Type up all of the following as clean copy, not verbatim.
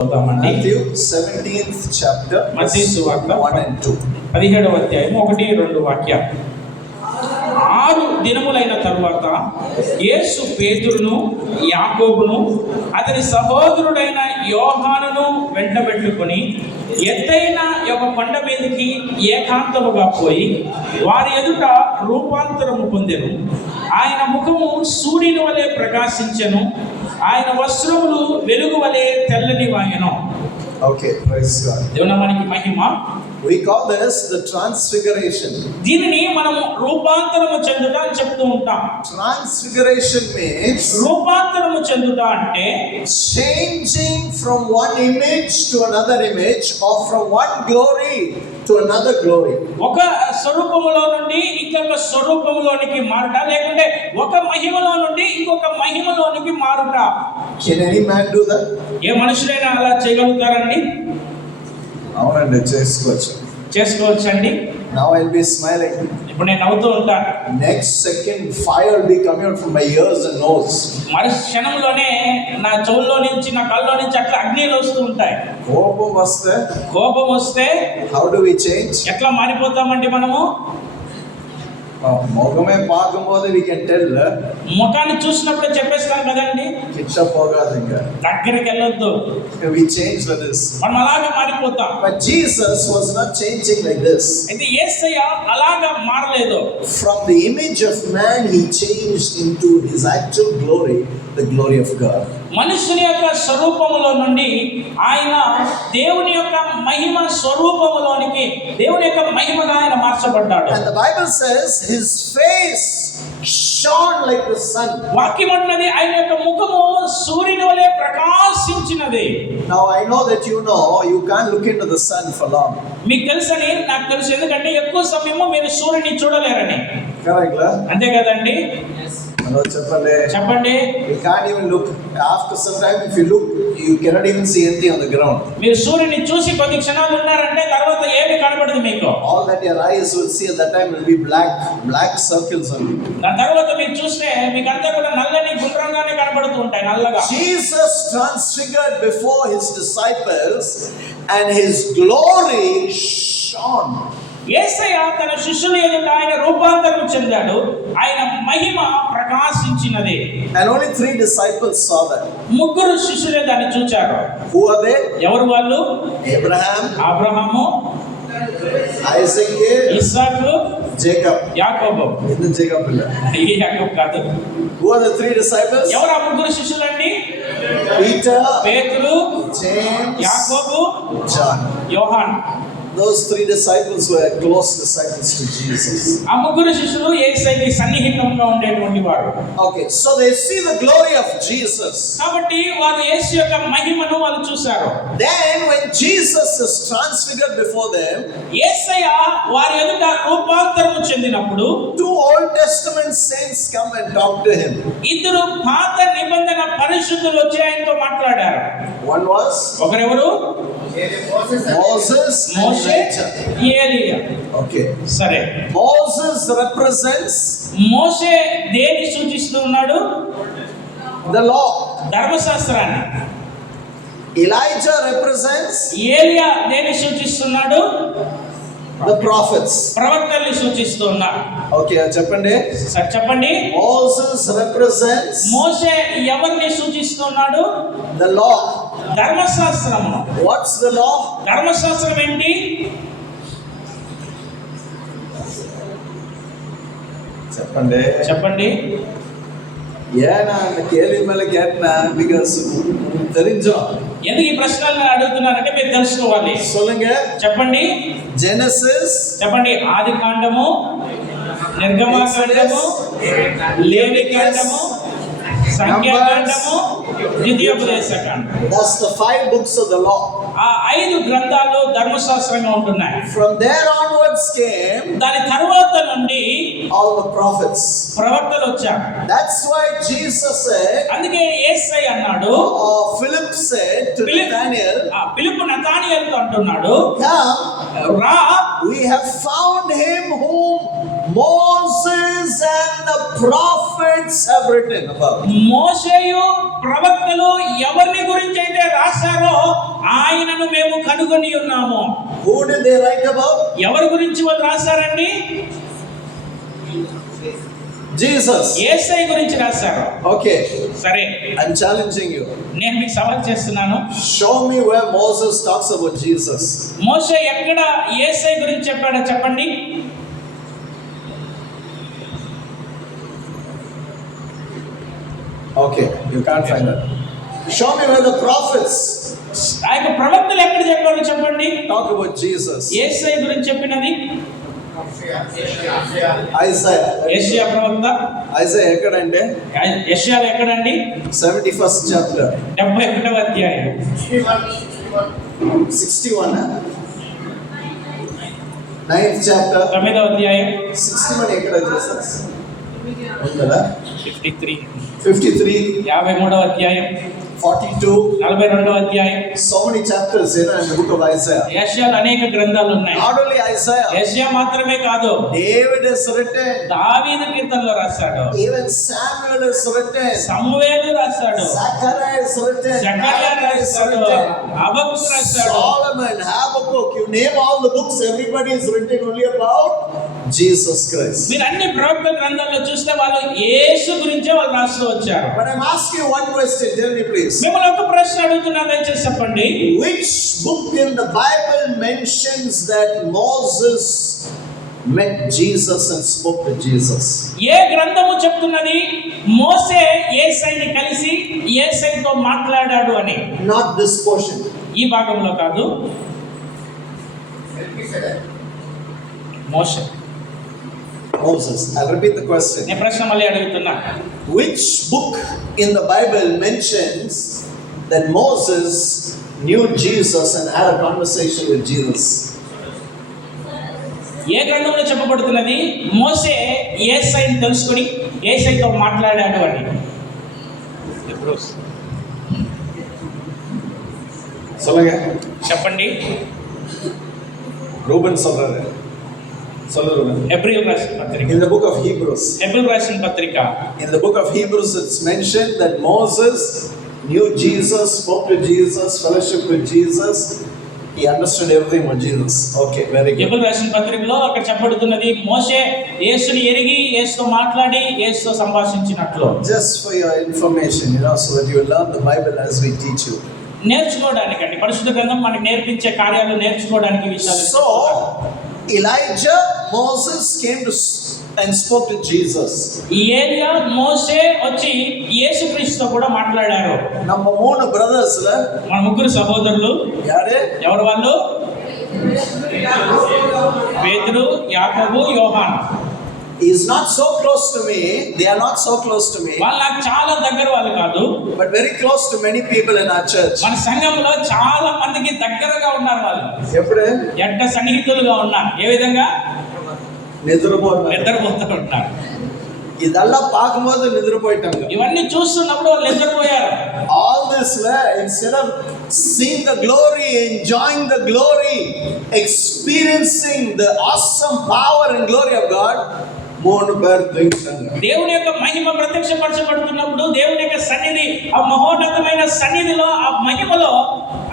Matthew 17th chapter, మత్తయి సువార్త 1 and 2. 17వ అధ్యాయం 1-2 వాక్యాలు. 6 దినములైన తరువాత యేసు పేతురును యాకోబును అతని సహోదరుడైన యోహానును వెంటబెట్టుకొని ఎత్తైన ఒక కొండ మీదకి ఏకాంతముగా పోయి వారి ఎదుట రూపాంతరము పొందెను. ఆయన ముఖము సూర్యుని వలె ప్రకాశించెను, ఆయన వస్త్రములు వెలుగు వలె తెల్లని వాయెను. Okay, praise God. దేవునామానికి Mahima. We call this the transfiguration. దీనిని మనము రూపాంతరము చెందుట అని చెప్తూ ఉంటాం. Transfiguration means రూపాంతరము చెందుట అంటే changing from one image to another image, or from one glory to another glory. ఒక స్వరూపములో నుండి ఇంకొక స్వరూపములోనికి మారుట, లేకుంటే ఒక మహిమలో నుండి ఇంకొక మహిమలోనికి మారుట. Can any man do that? ఏ మనుషులైనా అలా చేయగలుగుతారండి? అవునండి, చేసుకోవచ్చండి. Now I'll be smiling. ఇప్పుడు నేను నవ్వుతూ ఉంటాను. Next second fire will be coming out from my ears and nose. మరి క్షణంలోనే నా చెవుల్లో నుంచి నా కళ్ళలో నుంచి అట్లా అగ్నిలు వస్తూ ఉంటాయి. కోపం వస్తే how do we change? ఎట్లా మారిపోతామండి మనము? మొగమే పాకమోదు we can tell. ముఖాన్ని చూసినప్పుడే చెప్పేస్తాం కదండి, కిచ్చ పోగాదు, ఇంకా దగ్గరికి వెళ్ళొద్దు. We change like this. మనం అలాగా మారిపోతాం. But Jesus was not changing like this. అయితే యేసయ్య అలాగా మారలేదు. From the image of man he changed into his actual glory, the glory of God. మనుషుని యొక్క స్వరూపములో నుండి ఆయన దేవుని యొక్క మహిమ స్వరూపములోనికి, దేవుని యొక్క మహిమగా ఆయన మార్చబడ్డాడు. And the Bible says his face shone like the sun. వాక్యం అంటున్నది ఆయన యొక్క ముఖము సూర్యుని వలె ప్రకాశించినది. Now I know that you can't look into the sun for long. మీకు తెలుసని నాకు తెలుసు, ఎందుకంటే ఎక్కువ సమయము మీరు సూర్యుని చూడలేరని. Correct la? అంతే కదండి. Hello, చెప్పండి. We can't even look. After some time, if you look, you cannot even see anything on the ground. మీరు సూర్యుని చూసి కొద్ది క్షణాలు ఉన్నారంటే తర్వాత ఏమీ కనబడదు మీకు. All that your eyes will see at that time will be black circles only. దాని తర్వాత మీరు చూస్తే మీకు అంతా కూడా నల్లని గుండ్రంగానే కనబడుతూ ఉంటాయి, నల్లగా. Jesus transfigured before his disciples and his glory shone. యేసయ్య తన శిష్యుల ఎదుట ఆయన రూపాంతరం చెందాడు, ఆయన మహిమ ప్రకాశించినది. And only 3 disciples saw that. 3 శిష్యులే దాన్ని చూచారు. Who are they? ఎవరు వాళ్ళు? అబ్రహాము, Isaac, ఇస్సాకు, Jacob. యాకోబు. ఇందు Jacobilla. ఈ యాకోబు కాదు. Who are the 3 disciples? ఎవరు ఆ 3 శిష్యులండి? Peter, పేతురు, James, యాకోబు, John. Yohan. Those 3 disciples were close disciples to Jesus. ఆ 3 శిష్యులు యేసయ్యకి సన్నిహితంగా ఉండేటువంటి వారు. Okay, so they see the glory of Jesus. కాబట్టి వారు యేసు యొక్క మహిమను వాళ్ళు చూశారు. Then when Jesus is transfigured before them, యేసయ్య వారి ఎదుట రూపాంతరము చెందినప్పుడు 2 Old Testament saints come and talk to him. 2 పాత నిబంధన పరిశుద్ధులు వచ్చి ఆయనతో మాట్లాడారు. One was ఒకరెవరు? Moses, మోషే, ఏలియా. Okay. సరే. Moses represents మోషే దేన్ని సూచిస్తున్నాడు? the law. ధర్మశాస్త్రాన్ని. Elijah represents ఏలియా దేన్ని సూచిస్తున్నాడు? the prophets. ప్రవక్తల్ని సూచిస్తున్నాడు. Okay, చెప్పండి. సరే చెప్పండి. Moses represents మోషే ఎవరిని సూచిస్తున్నాడు? the law. ధర్మశాస్త్రము. What's the law? ధర్మశాస్త్రం ఏంటి? చెప్పండి. ஏன்னா அந்த கேள்வி மேல கேட்டனா because தெரிஞ்சோம். ఎందుకు ఈ ప్రశ్నలను అడుగుతున్నారంటే మీరు తెలుసుకోవాలి. சொல்லுங்க. చెప్పండి. జెనసిస్. చెప్పండి. ఆదికాండము, నిర్గమకాండము, లేవికాండము, సంఖ్యాకాండము, ద్వితీయోపదేశకాండం. That's the 5 books of the law. ఆ 5 గ్రంథాలు ధర్మశాస్త్రంగా ఉంటున్నాయి. From there onwards came దాని తరువాత నుండి all the prophets. ప్రవక్తలు వచ్చారు. That's why Jesus said, అందుకే యేసయ్య అన్నాడు, Philip said to Nathaniel, ఫిలిప్పు నతానియేలుతో అంటున్నాడు, come, రా, we have found him whom Moses and the prophets have written about. మోషేయు ప్రవక్తలు ఎవరిని గురించి అయితే రాశారో ఆయనను మేము కనుగొని ఉన్నాము. Who did they write about? ఎవరి గురించి వాళ్ళు రాశారండి? Jesus. యేసయ్య గురించి రాశారు. Okay, సరే, I'm challenging you. నేను మీకు సవాల్ చేస్తున్నాను. Show me where Moses talks about Jesus. మోషే ఎక్కడ యేసయ్య గురించి చెప్పాడో చెప్పండి. Okay, you can't find that. Show me where the prophets ఆ యొక్క ప్రవక్తలు ఎక్కడ చెప్పారో చెప్పండి. talk about Jesus. యేసయ్య గురించి చెప్పినది Isaiah. యెషయా ప్రవక్త. Isaiah ఎక్కడంటే యెషయాలో ఎక్కడండి? 71st chapter. 71వ అధ్యాయం. 61. 9th chapter. 9వ అధ్యాయం. 61 ఎక్కడ చేస్తారు? ఉందా? 53. 53. 53వ అధ్యాయం. 42. 42వ అధ్యాయం. So many chapters in the book of Isaiah. యెషయాలో అనేక గ్రంథాలు ఉన్నాయి. Not only Isaiah. యెషయా మాత్రమే కాదు, David has written. దావీదు కీర్తనలో రాశాడు. Even Samuel has written. సమూయేలు రాశాడు. Zechariah has written. జకర్యా Malachi has రాశాడు. written. హబక్కూకు రాశాడు. Solomon, Habakkuk, you name all the books, everybody is written only about Jesus Christ. మీరు అన్ని ప్రవక్త గ్రంథాల్లో చూస్తే వాళ్ళు యేసు గురించే వాళ్ళు రాస్తూ వచ్చారు. But I'm asking you one question, tell me please. మిమ్మల్ని ఒక ప్రశ్న అడుగుతున్నా, దయచేసి చెప్పండి. Which book in the Bible mentions that Moses met Jesus and spoke to Jesus? ఏ గ్రంథము చెప్తున్నది మోసే యేసయ్యని కలిసి యేసయ్యతో మాట్లాడాడు అని? Not this portion. ఈ భాగంలో కాదు. మోసే. Moses. I'll repeat the question. నేను ప్రశ్న మళ్ళీ అడుగుతున్నా. Which book in the Bible mentions that Moses knew Jesus and had a conversation with Jesus? ఏ గ్రంథంలో చెప్పబడుతున్నది మోసే యేసయ్యని తెలుసుకొని యేసయ్యతో మాట్లాడాడు అని? சொல்லுங்க. చెప్పండి. ரூபன் சொல்றாரு. சொல்லு ரூபன். హెబ్రీయులకు రాసిన పత్రిక. In the book of Hebrews. హెబ్రీయులకు రాసిన పత్రిక. In the book of Hebrews it's mentioned that Moses knew Jesus, spoke to Jesus, fellowship with Jesus. He understood everything about Jesus. Okay, very good. హెబ్రీయులకు రాసిన పత్రికలో అక్కడ చెప్పబడుతున్నది మోసే యేసుని ఎరిగి యేసుతో మాట్లాడి యేసుతో సంభాషించినట్లు. Just for your information, so that you learn the Bible as we teach you. నేర్చుకోవడానికండి, పరిశుద్ధ గ్రంథం మనకి నేర్పించే కార్యాలు నేర్చుకోవడానికి విషయాలు. So Elijah, Moses came to and spoke to Jesus. ఏలియా మోసే వచ్చి యేసుక్రీస్తుతో కూడా మాట్లాడారు. நம்ம மூணு brothers la మన ముగ్గురు సహోదరులు யாரு? ఎవరు వాళ్ళు? పేతురు, యాకోబు, యోహాను. He is not so close to me. They are not so close to me. వాళ్ళు నాకు చాలా దగ్గర వాళ్ళు కాదు, But very close to many people in our church. మన సంఘంలో చాలా మందికి దగ్గరగా ఉన్నారు వాళ్ళు. ఎప్పుడు? ఎట్ట సన్నిహితులుగా ఉన్నారు. ఏ విధంగా? నిద్రపోతున్నారు. నిద్రపోతూ ఉంటారు. ఇదల్లా పాకుம்போது నిద్రపోయిటాంగా. ఇవన్నీ చూస్తున్నప్పుడు వాళ్ళు నిద్రపోయారు. All this instead of seeing the glory, enjoying the glory, experiencing the awesome power and glory of God, మూడు పేరు తగ్గుతారు. దేవుని యొక్క మహిమ ప్రత్యక్షపరచబడుతున్నప్పుడు దేవుని యొక్క సన్నిధి, ఆ మహోన్నతమైన సన్నిధిలో, ఆ మహిమలో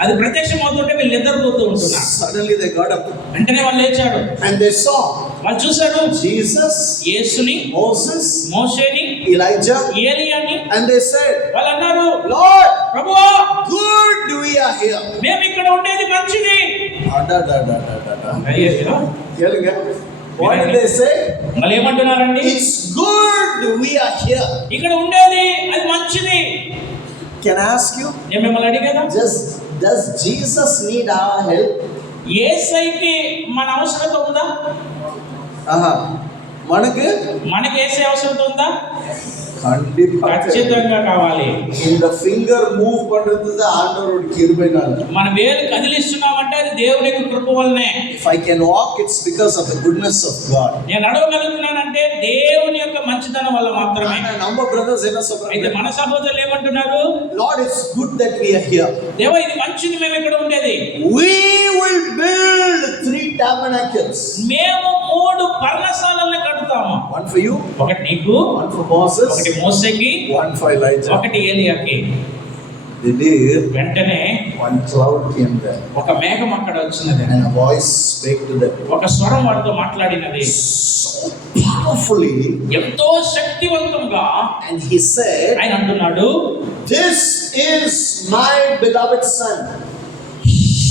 అది ప్రత్యక్షమవుతుంటే వీళ్ళు నిద్రపోతూ ఉంటున్నారు. Suddenly they got up వెంటనే వాళ్ళు లేచాడు. and they saw వాళ్ళు చూశారు Jesus, యేసుని, Moses, మోషేని, Elijah, ఏలియాని. and they said, వాళ్ళు అన్నారు, Lord, ప్రభువా, good we are here. మేము ఇక్కడ ఉండేది మంచిది. కేளுங்க. What did they say? వాళ్ళు ఏమంటున్నారండి? It's good we are here. ఇక్కడ ఉండేది అది మంచిది. Can I ask you? నేను మిమ్మల్ని అడిగేదా? Does Jesus need our help? యేసయ్యకి మన అవసరత ఉందా? మనకి యేసయ్య అవసరత ఉందా? கண்டிப்பா ఖచ్చితంగా కావాలి. இந்த finger move பண்றது ஆண்டவரோட கிருபைனால. మన వేలు కదిలిస్తున్నామంటే అది దేవుని యొక్క కృప వల్లనే. If I can walk, it's because of the goodness of God. నేను నడవగలుగుతున్నానంటే దేవుని యొక్క మంచితనం వల్ల మాత్రమే. நம்ம brothers என்ன சொல்றாங்க? అయితే మన సహోదరులు ఏమంటున్నారు? Lord, it's good that we are here. దేవా, ఇది మంచిది మేము ఇక్కడ ఉండేది. We will build 3 tabernacles. మేము 3 పర్ణశాలలను కడతాం. చదువుదాము. One for you, ఒకటి నీకు, one for Moses, ఒకటి మోసేకి, one for Elijah. ఒకటి ఏలియాకి. They did. వెంటనే One cloud came there, ఒక మేఘం అక్కడ వచ్చినది, and a voice spake to them ఒక స్వరం వారితో మాట్లాడినది so powerfully, ఎంతో శక్తివంతంగా. and he said, ఆయన అంటున్నాడు, "This is my beloved son.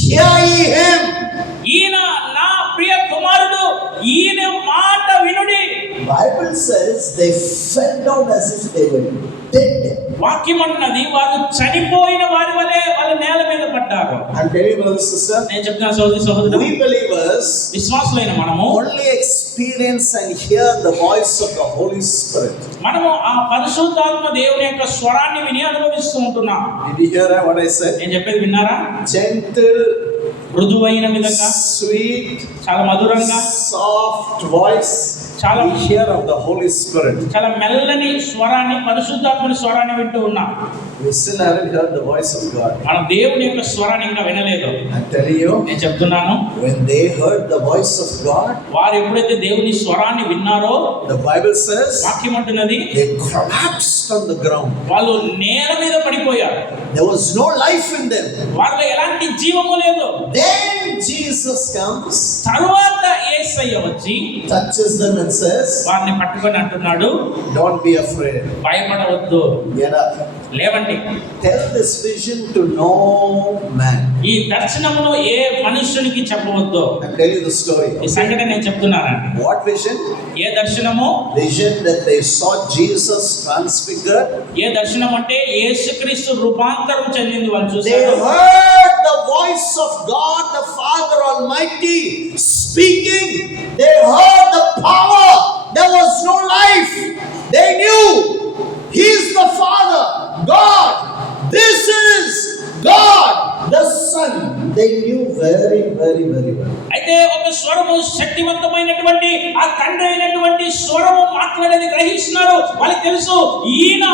Hear ye him." ఈయన నా ప్రియ కుమారుడు, ఈయన మాట వినుడి. Bible says they fell down as if they were dead. వాక్యం అన్నది వారు చనిపోయిన వారి వలె వాళ్ళ నేల మీద పడ్డారు. I'm telling you, brother, sister, నేను చెప్తున్నా సోదరి సహోదరుడు, we believers విశ్వాసులైన మనము only experience and hear the voice of the Holy Spirit. మనము ఆ పరిశుద్ధాత్మ దేవుని యొక్క స్వరాన్ని విని అనుభవిస్తూ ఉంటున్నాం. Did you hear what I said? నేను చెప్పేది విన్నారా? Gentle, మృదువైన విధంగా, sweet, చాలా మధురంగా, soft voice. చాలా We hear of the Holy Spirit. చాలా మెల్లని స్వరాన్ని, పరిశుద్ధాత్మని స్వరాన్ని వింటూ ఉన్నాం. We still haven't heard the voice of God. మనం దేవుని యొక్క స్వరాన్ని ఇంకా వినలేదు. I'm telling you, నేను చెప్తున్నాను, when they heard the voice of God, వారు ఎప్పుడైతే దేవుని స్వరాన్ని విన్నారో, the Bible says వాక్యం అంటున్నది, they collapsed on the ground. వాళ్ళు నేల మీద పడిపోయారు. There was no life in them. వారిలో ఎలాంటి జీవము లేదు. Then Jesus comes, తరువాత యేసయ్య వచ్చి touches them and says, వారిని పట్టుకొని అంటున్నాడు, "Don't be afraid. భయపడవద్దు, Get up. లేవండి. Tell this vision to no man." ఈ దర్శనమును ఏ మనుష్యునికి చెప్పవద్దు. I'll tell you the story. ఈ సంఘటన నేను చెప్తున్నానండి. What vision? ఏ దర్శనము? Vision that they saw Jesus transfigured. ఏ దర్శనం అంటే యేసుక్రీస్తు రూపాంతరం చెందింది వాళ్ళు They చూశారు. heard the voice of God the Father Almighty speaking. They heard the power. There was no life. They knew He is the Father, God. This is God, the Son. They knew very, very, very well. అయితే ఒక స్వరము, శక్తివంతమైనటువంటి ఆ తండ్రి అయినటువంటి స్వరము మాట్లాడేది గ్రహిస్తున్నారు. వాళ్ళకి తెలుసు ఈయన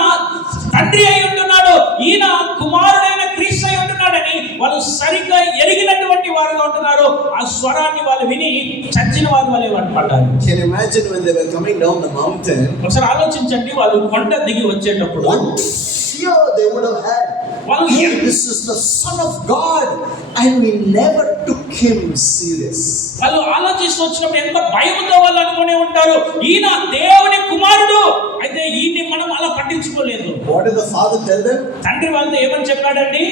తండ్రి అయి ఉంటున్నాడు, ఈయన కుమారుడైన క్రీస్తు అయి ఉంటున్నాడని వాళ్ళు సరిగ్గా ఎరిగినటువంటి వారుగా ఉంటున్నారు. ఆ స్వరాన్ని వాళ్ళు విని చచ్చిన వారి వలె పడ్డారు. Can you imagine when they were coming down the mountain? ఒకసారి ఆలోచించండి, వాళ్ళు కొండ దిగి వచ్చేటప్పుడు What fear they would have had. వాళ్ళు Hey, this is the Son of God, and we never took Him serious. వాళ్ళు ఆలోచిస్తూ వచ్చినప్పుడు ఎంత భయంతో వాళ్ళు అనుకునే ఉంటారు, ఈయన దేవుని కుమారుడు, అయితే ఈయన్ని మనం అలా పట్టించుకోలేదు. What did the Father tell them? తండ్రి వాళ్ళతో ఏమని చెప్పాడండి?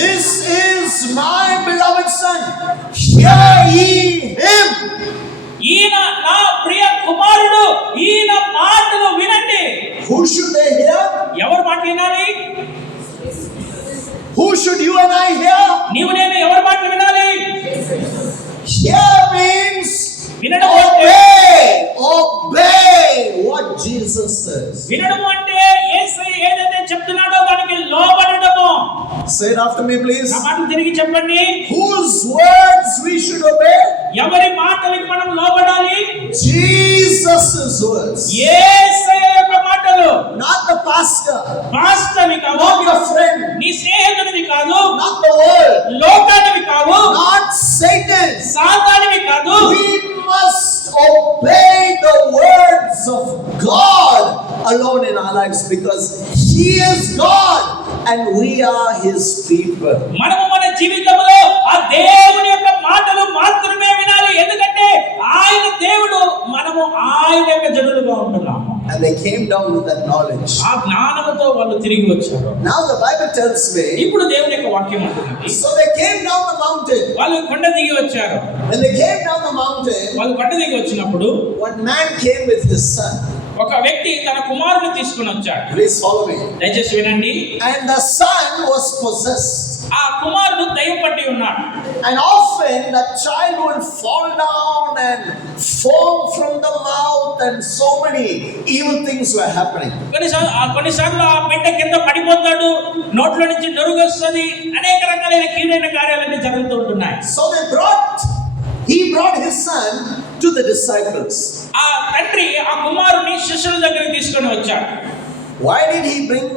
This is my beloved Son. Hear ye Him. ఈయన నా ప్రియ కుమారుడు, ఈయన మాటలు వినండి. Who should they hear? ఎవరు మాట వినాలి? Who should you and I hear? నీవు నేను ఎవరి మాటలు వినాలి? Hear means వినడం అంటే, obey what Jesus says. వినడం అంటే యేసయ్య ఏదైతే చెప్తున్నాడో దానికి లోబడడము. Say it after me, please. నా మాటలు తిరిగి చెప్పండి. Whose words we should obey? ఎవరి మాటలకు మనం లోబడాలి? Jesus' words. యేసయ్య యొక్క మాటలు. Not the pastor, పాస్టర్వి కాదు, not your friend, నీ స్నేహితుడివి కాదు, not the world, లోకానివి కాదు, not Satan. సాతానివి కాదు. We must obey the words of God alone in our lives, because He is God and we are His people. మనము మన జీవితంలో ఆ దేవుని యొక్క మాటలు మాత్రమే వినాలి. ఎందుకంటే ఆయన దేవుడు, మనము ఆయన యొక్క జనులుగా ఉంటున్నాము. And they came down with that knowledge. ఆ జ్ఞానముతో వాళ్ళు తిరిగి వచ్చారు. Now the Bible tells me, ఇప్పుడు దేవుని యొక్క వాక్యం అంటున్నది, so they came down the mountain. వాళ్ళు కొండ దిగి వచ్చారు. When they came down the mountain, వాళ్ళు కొండ దిగి వచ్చినప్పుడు one man came with his son. ఒక వ్యక్తి తన కుమారుని తీసుకుని వచ్చాడు. Please follow me. దయచేసి వినండి. And the son was possessed. ఆ కుమారుడు దయ్యం పట్టి ఉన్నాడు. And often the child will fall down and foam from the mouth, and so many evil things were happening. కొన్నిసార్లు ఆ బిడ్డ కింద పడిపోతాడు, నోట్లో నుంచి నురుగు వస్తుంది, అనేక రకాలైన కీడైన కార్యాలన్నీ జరుగుతూ ఉంటున్నాయి. So he brought his son to the disciples. ఆ తండ్రి ఆ కుమారుని శిష్యుల దగ్గరికి తీసుకొని వచ్చాడు. Why did he bring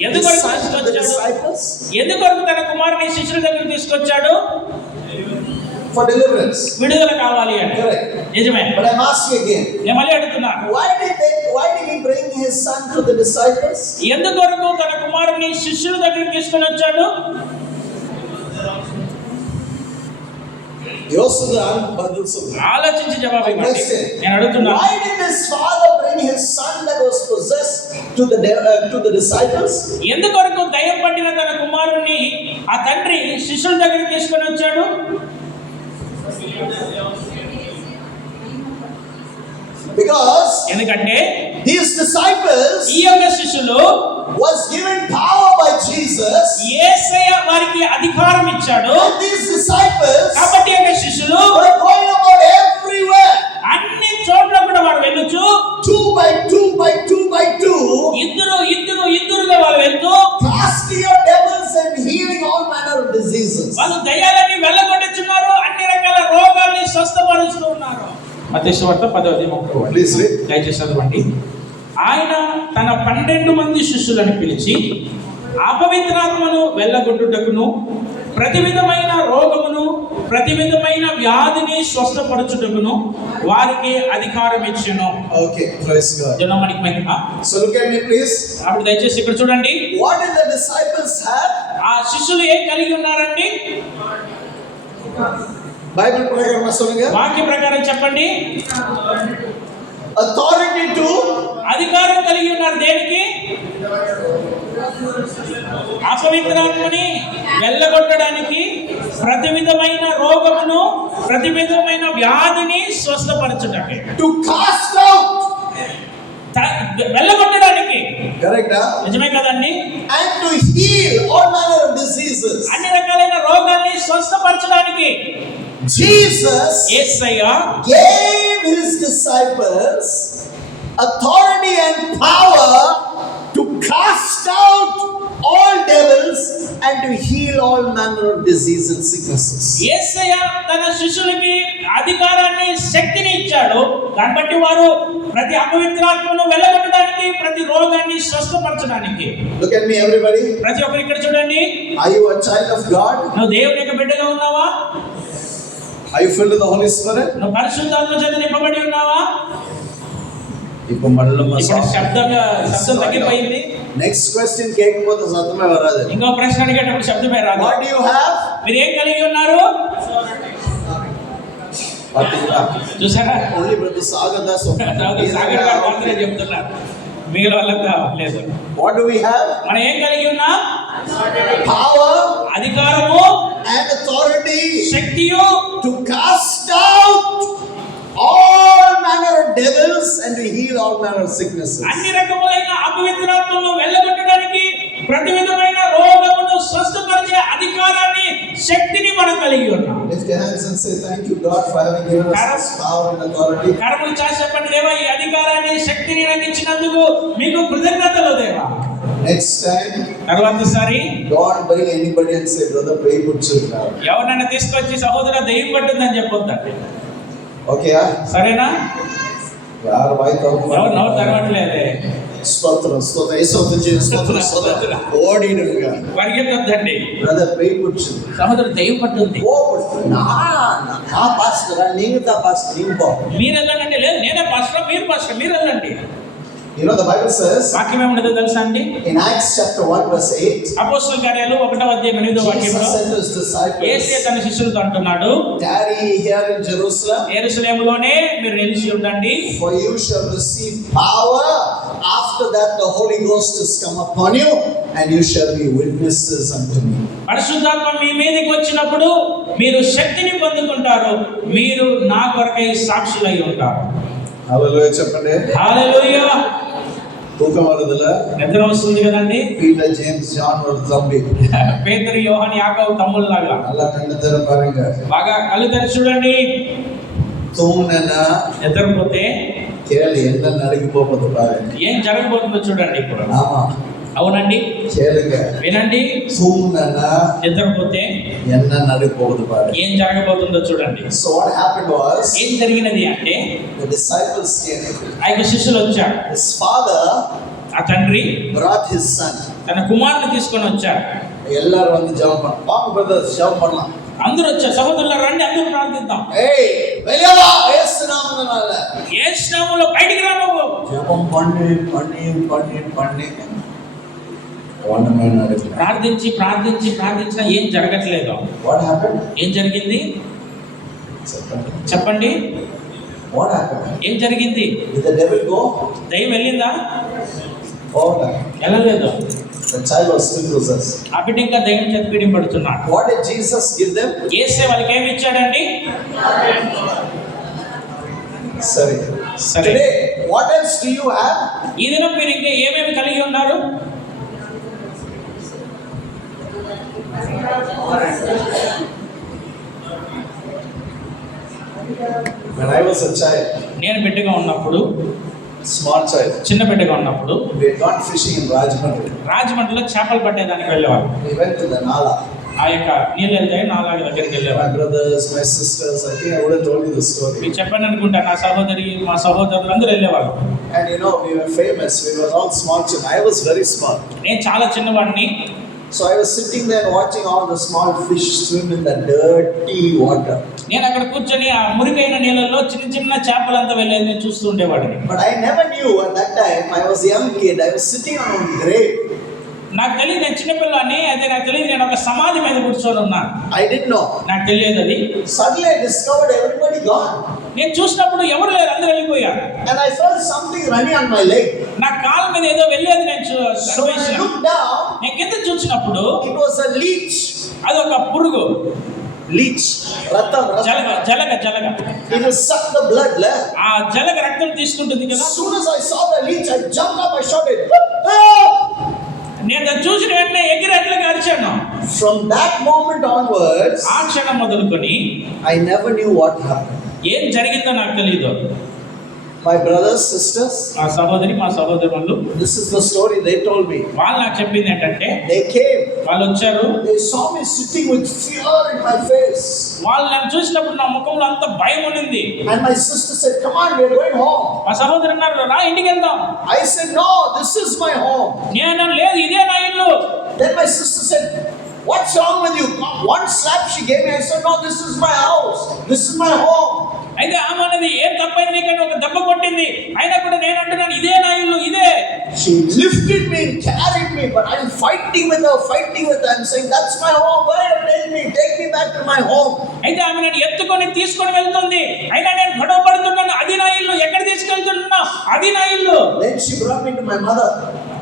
his son to the disciples? ఎందుకొరకు తన కుమారుని శిష్యుల దగ్గరికి తీసుకొచ్చాడు? for deliverance. విడుదల కావాలి అంటే. Correct. నిజమే. But I'm asking again, నేను మళ్ళీ అడుగుతున్నాను, why did he bring his son to the disciples? ఎందుకొరకు తన కుమారుని శిష్యుల దగ్గరికి తీసుకొని వచ్చాడు? ఆలోచించి జవాబు ఇవ్వండి. నేను అడుగుతున్నాను, why did this father bring his son that was possessed to the disciples? ఎందుకొరకు దయ్యం పట్టిన తన కుమారుని ఆ తండ్రి శిష్యుల దగ్గరికి తీసుకొని వచ్చాడు? Because ఎందుకంటే these disciples ఈ యొక్క శిష్యులు was given power by Jesus. యేసయ్య వారికి అధికారం ఇచ్చాడు. And these disciples కాబట్టి యొక్క శిష్యులు were going about everywhere. అన్ని చోట్ల కూడా వారు వెళ్ళొచ్చు. 2 by 2 by 2 by 2. ఇద్దరుగా వాళ్ళు వెళ్తూ casting out devils and healing all manner of diseases. వాళ్ళు దయ్యాలని వెళ్ళగొట్టుచున్నారు, అన్ని రకాల రోగాల్ని స్వస్థపరుస్తూ ఉన్నారు. మత్తయి సువార్త 10వ అధ్యాయం. Please read. దయచేసి చదవండి. ఆయన తన 12 మంది శిష్యులను పిలిచి అపవిత్రాత్మను వెళ్ళగొట్టుటకును ప్రతి విధమైన రోగమును ప్రతి విధమైన వ్యాధిని స్వస్థపరచుటకును వారికి అధికారం ఇచ్చెను. Okay, praise God. జనమనికి Mahima. So look at me please. అప్పుడు దయచేసి ఇక్కడ చూడండి. What did the disciples have? ఆ శిష్యులు ఏం కలిగి ఉన్నారండి? బైబిల్ ప్రకారం சொல்லுங்க. వాక్య ప్రకారం చెప్పండి. Authority to అధికారం కలిగి ఉన్నారు దేనికి? అపవిత్రాత్మని వెళ్ళగొట్టడానికి, ప్రతి విధమైన రోగమును ప్రతి విధమైన వ్యాధిని స్వస్థపరచడానికి, to cast out. వెళ్ళగొట్టడానికి. కరెక్టా? నిజమే కదండి. And to heal all manner of diseases. అన్ని రకాలైన రోగాల్ని స్వస్థపరచడానికి Jesus Yesayya gave his disciples authority and power to cast out all devils and to heal all manner of diseases and sicknesses. యేసయ్య తన శిష్యులకి అధికారాన్ని, శక్తిని ఇచ్చాడు. దాన్ని బట్టి వారు ప్రతి అపవిత్రాత్మను వెళ్ళగొట్టడానికి, ప్రతి రోగాన్ని స్వస్థపరచడానికి. Look at me everybody. ప్రతి ఒక్కరు ఇక్కడ చూడండి. Are you a child of God? నువ్వు దేవుని యొక్క బిడ్డగా ఉన్నావా? Are you filled with the Holy Spirit? నువ్వు పరిశుద్ధాత్మ చేత నింపబడి ఉన్నావా? ఇప్పుడు మనలో శబ్దం తగ్గిపోయింది. నెక్స్ట్ క్వశ్చన్ కేకపోతే సత్యమే వరాదు. ఇంకో ప్రశ్న అడిగేటప్పుడు శబ్దమే రాదు. What do you have? మీరు ఏం కలిగి ఉన్నారు? చూసారా? ఓన్లీ బ్రదర్ సాగర్ దాస్ సాగర్ గారు మాత్రమే చెప్తున్నారు, మిగిలిన వాళ్ళకి లేదు. What do we have? మనం ఏం కలిగి ఉన్నాం? Power, అధికారము and authority, శక్తియు to cast out all manner of devils and to heal all manner of sicknesses. అన్ని రకములైన అపవిత్రాత్మలను వెళ్ళగొట్టడానికి, ప్రతి విధమైన రోగమును స్వస్థపరిచే అధికారాన్ని, శక్తిని మనం కలిగి ఉన్నాం. Lift your hands and say thank you God for having given us this power and authority. కరములు చాచి చెప్పండి, దేవా ఈ అధికారాన్ని, శక్తిని నాకు ఇచ్చినందుకు మీకు కృతజ్ఞతలు దేవా. Next time, తర్వాతసారి don't bring anybody and say brother pray కూర్చున్నా. ఎవరైనా తీసుకొచ్చి సహోదరా దెయ్యం పట్టిందని చెప్పొద్దండి. ఓకే సరేనా? యార్ వాయితో ఎవరు నవ్వు తెరవట్లేదే. స్తోత్రం స్తోత్రం యేసుతో చేసిన స్తోత్రం స్తోత్రం ఓడిడుగా పరిగెత్తొద్దండి. బ్రదర్ పే కూర్చు సహోదరు దెయ్యం పట్టింది. ఓ నా పాస్టర్ నీంగతా పాస్టర్ నీంగో మీరు వెళ్ళండి. లేదు నేనే పాస్టర్, మీరు పాస్టర్, మీరు వెళ్ళండి. You know the Bible says వాక్యం ఏముండదో తెలుసా అండి? in Acts chapter 1 verse 8 అపోస్తలుల కార్యాలు 1వ అధ్యాయం 8వ వాక్యంలో Jesus said to his disciples, యేసు తన శిష్యులతో అంటున్నాడు, tarry here in Jerusalem, యెరూషలేములోనే మీరు నిలిచి ఉండండి. for you shall receive power, after that the Holy Ghost is come upon you and you shall be witnesses unto me. పరిశుద్ధాత్మ మీ మీదకి వచ్చినప్పుడు మీరు శక్తిని పొందుకుంటారు, మీరు నా కొరకై సాక్షులై ఉంటారు. హల్లెలూయా చెప్పండి. హల్లెలూయా. తూకం వరదల నిద్ర వస్తుంది కదండి. పీటర్ జేమ్స్ జాన్ వర్ తంబి పేతురు యోహాను యాకోబు తమ్ముళ్ళలాగా అలా కళ్ళు తెరపారంగా బాగా కళ్ళు తెరిచి చూడండి. తూనన నిద్రపోతే కేలి ఎంత నడిగిపోతుంది బాగా ఏం జరగబోతుందో చూడండి ఇప్పుడు. ఆమా అవునండి, కేలిగా వినండి. తూనన నిద్రపోతే ఎంత నడిగిపోతుంది బాగా ఏం జరగబోతుందో చూడండి. So what happened was ఏం జరిగినది అంటే the disciples came. ఆ యొక్క శిష్యులు వచ్చారు. His father ఆ తండ్రి brought his son. తన కుమారుని తీసుకొని వచ్చారు. எல்லாரும் வந்து ஜெபம் பண்ண பாங்க பிரதர் ஜெபம் பண்ணலாம். అందరూ వచ్చారు. సహోదరులారా రండి, అందరూ ప్రార్థిద్దాం. Hey, వెళ్ళవా యేసునామమునాల. యేసు నామములో బయటికి రా నువ్వు. జపం పండి వండమైన ప్రార్థించి ప్రార్థించినా ఏం జరగట్లేదు. What happened? ఏం జరిగింది చెప్పండి. What happened? ఏం జరిగింది? Did the devil go? దయ్యం వెళ్ళిందా? Oh, వెళ్ళలేదు. the child was still possessed. ఆ బిడ్డ ఇంకా దయ్యం చేత పీడింపడుతున్నాడు. What did Jesus give them? యేసే వాళ్ళకి ఏమి ఇచ్చాడండి? సరే. Today, what else do you have? ఈ దినం మీరు ఇంకా ఏమేమి కలిగి ఉన్నారు? When I was a child, నేను బిడ్డగా ఉన్నప్పుడు, small child, చిన్న బిడ్డగా ఉన్నప్పుడు we had gone fishing in Rajahmundry. రాజమండ్రిలో చేపలు పట్టేదానికి వెళ్ళేవాళ్ళు. We went to the Nala. ఆ యొక్క నీళ్ళు వెళ్తాయి నాలా దగ్గరికి My వెళ్ళేవాళ్ళు. brothers, my sisters, I think I would have told you the story. మీకు చెప్పాను అనుకుంటా, నా సహోదరి మా సహోదరులు అందరూ వెళ్ళేవాళ్ళు. And you know, we were famous. We were all small children. I was very small. నేను చాలా చిన్నవాడిని. So I was sitting there and watching all the small fish swim in the dirty water. నేను అక్కడ కూర్చొని ఆ మురికైన నీళ్ళల్లో చిన్న చిన్న చేపలంతా వెళ్ళేది నేను చూస్తూ ఉండేవాడిని. But I never knew at that time, I was a young kid, I was sitting on a grave. నాకు తెలియదు నేను చిన్నపిల్లని, అదే నాకు తెలియదు నేను ఒక సమాధి మీద కూర్చొని ఉన్నాను. I didn't know. నాకు తెలియదు అది. Suddenly I discovered everybody gone. నేను చూసినప్పుడు ఎవరు లేరు, అందరూ వెళ్ళిపోయారు. And I felt something running on my leg. నా కాళ్ళ మీద ఏదో వెళ్ళేది నేను So when I looked down, నేను కింద చూసినప్పుడు it was a leech. అది ఒక పురుగు. Leech. Ratam. Jalagam It will suck the blood. ఆ జలగ రక్తం తీసుకుంటుంది కదా. As soon as I saw the leech, I jumped up, I shouted, "Ah!" నేను దాన్ని చూసిన వెంటనే ఎగిరి అట్లగా అరిచాను. From that moment onwards, ఆ క్షణం మొదలుకొని I never knew what happened. ఏం జరిగిందో నాకు తెలియదు. My brothers, sisters, మా సహోదరి మా సహోదరులు this is the story they told me. వాళ్ళు నాకు చెప్పింది ఏంటంటే, They came, వాళ్ళు వచ్చారు, they saw me sitting with fear in my face. వాళ్ళు నన్ను చూసినప్పుడు నా ముఖంలో అంత భయం ఉండింది. And my sister said, "Come on, we're going home." మా సహోదరు అన్నారు, రా ఇంటికి వెళ్దాం. I said, "No, this is my home." నేను లేదు, ఇదే నా ఇల్లు. Then my sister said, "What's wrong with you?" One slap she gave me. I said, "No, this is my house. This is my home." అయితే ఆమె అనేది ఏం తప్పైంది నీకని ఒక దెబ్బ కొట్టింది. అయినా కూడా నేను అంటున్నాను, ఇదే నా ఇల్లు, ఇదే. She lifted me and carried me, but I'm fighting with her. I'm saying, "That's my home. Why are you telling me? Take me back to my home." అయితే ఆమె నేను ఎత్తుకొని తీసుకొని వెళ్తుంది. అయినా నేను గొడవ పడుతున్నాను, అది నా ఇల్లు. ఎక్కడ తీసుకెళ్తున్నా, అది నా ఇల్లు. Then she brought me to my mother.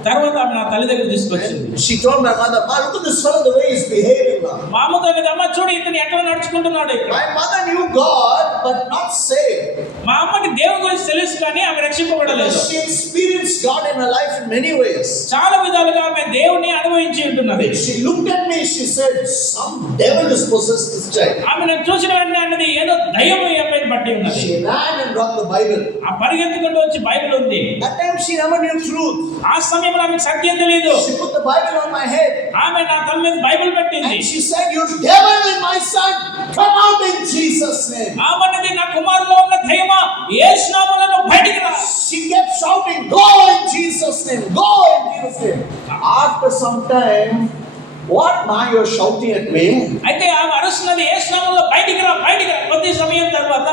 తర్వాత ఆమె నా తల్లి దగ్గర తీసుకొచ్చింది. She told my mother, "Ma, look at this fellow, the way he's behaving now." మా అమ్మతో అనేది, అమ్మ చూడు ఇతను ఎట్లా నడుచుకుంటున్నాడు. My mother knew God, but not saved. మా అమ్మకి దేవుని గురించి తెలుసు కానీ ఆమె రక్షింపబడలేదు. She experienced God in her life in many ways. చాలా విధాలుగా ఆమె దేవుని అనుభవించి ఉంటున్నది. She looked at me, she said, "Some devil has possessed this child." ఆమె నేను చూసిన వెంటనే అన్నది, ఏదో దయ్యం ఈ అమ్మాయిని పట్టి ఉన్నది. She ran and brought the Bible. ఆ పరిగెత్తుకుంటూ వచ్చి బైబిల్ ఉంది. That time she never knew truth. ఆ సమయంలో ఆమెకు సత్యం తెలియదు. She put the Bible on my head. ఆమె నా తల మీద బైబిల్ పెట్టింది. And she said, "You devil in my son, come out in Jesus' name." ఆమె అన్నది, నా కుమారులో ఉన్న దయ్యమా, యేసు నామములో బయటికి రా. She kept shouting, "Go in Jesus' name, go in Jesus' name." After some time, "What, ma, you're shouting at me?" అయితే ఆమె అరుస్తున్నది, యేసు నామములో బయటికి రా, బయటికి రా. కొద్ది సమయం తర్వాత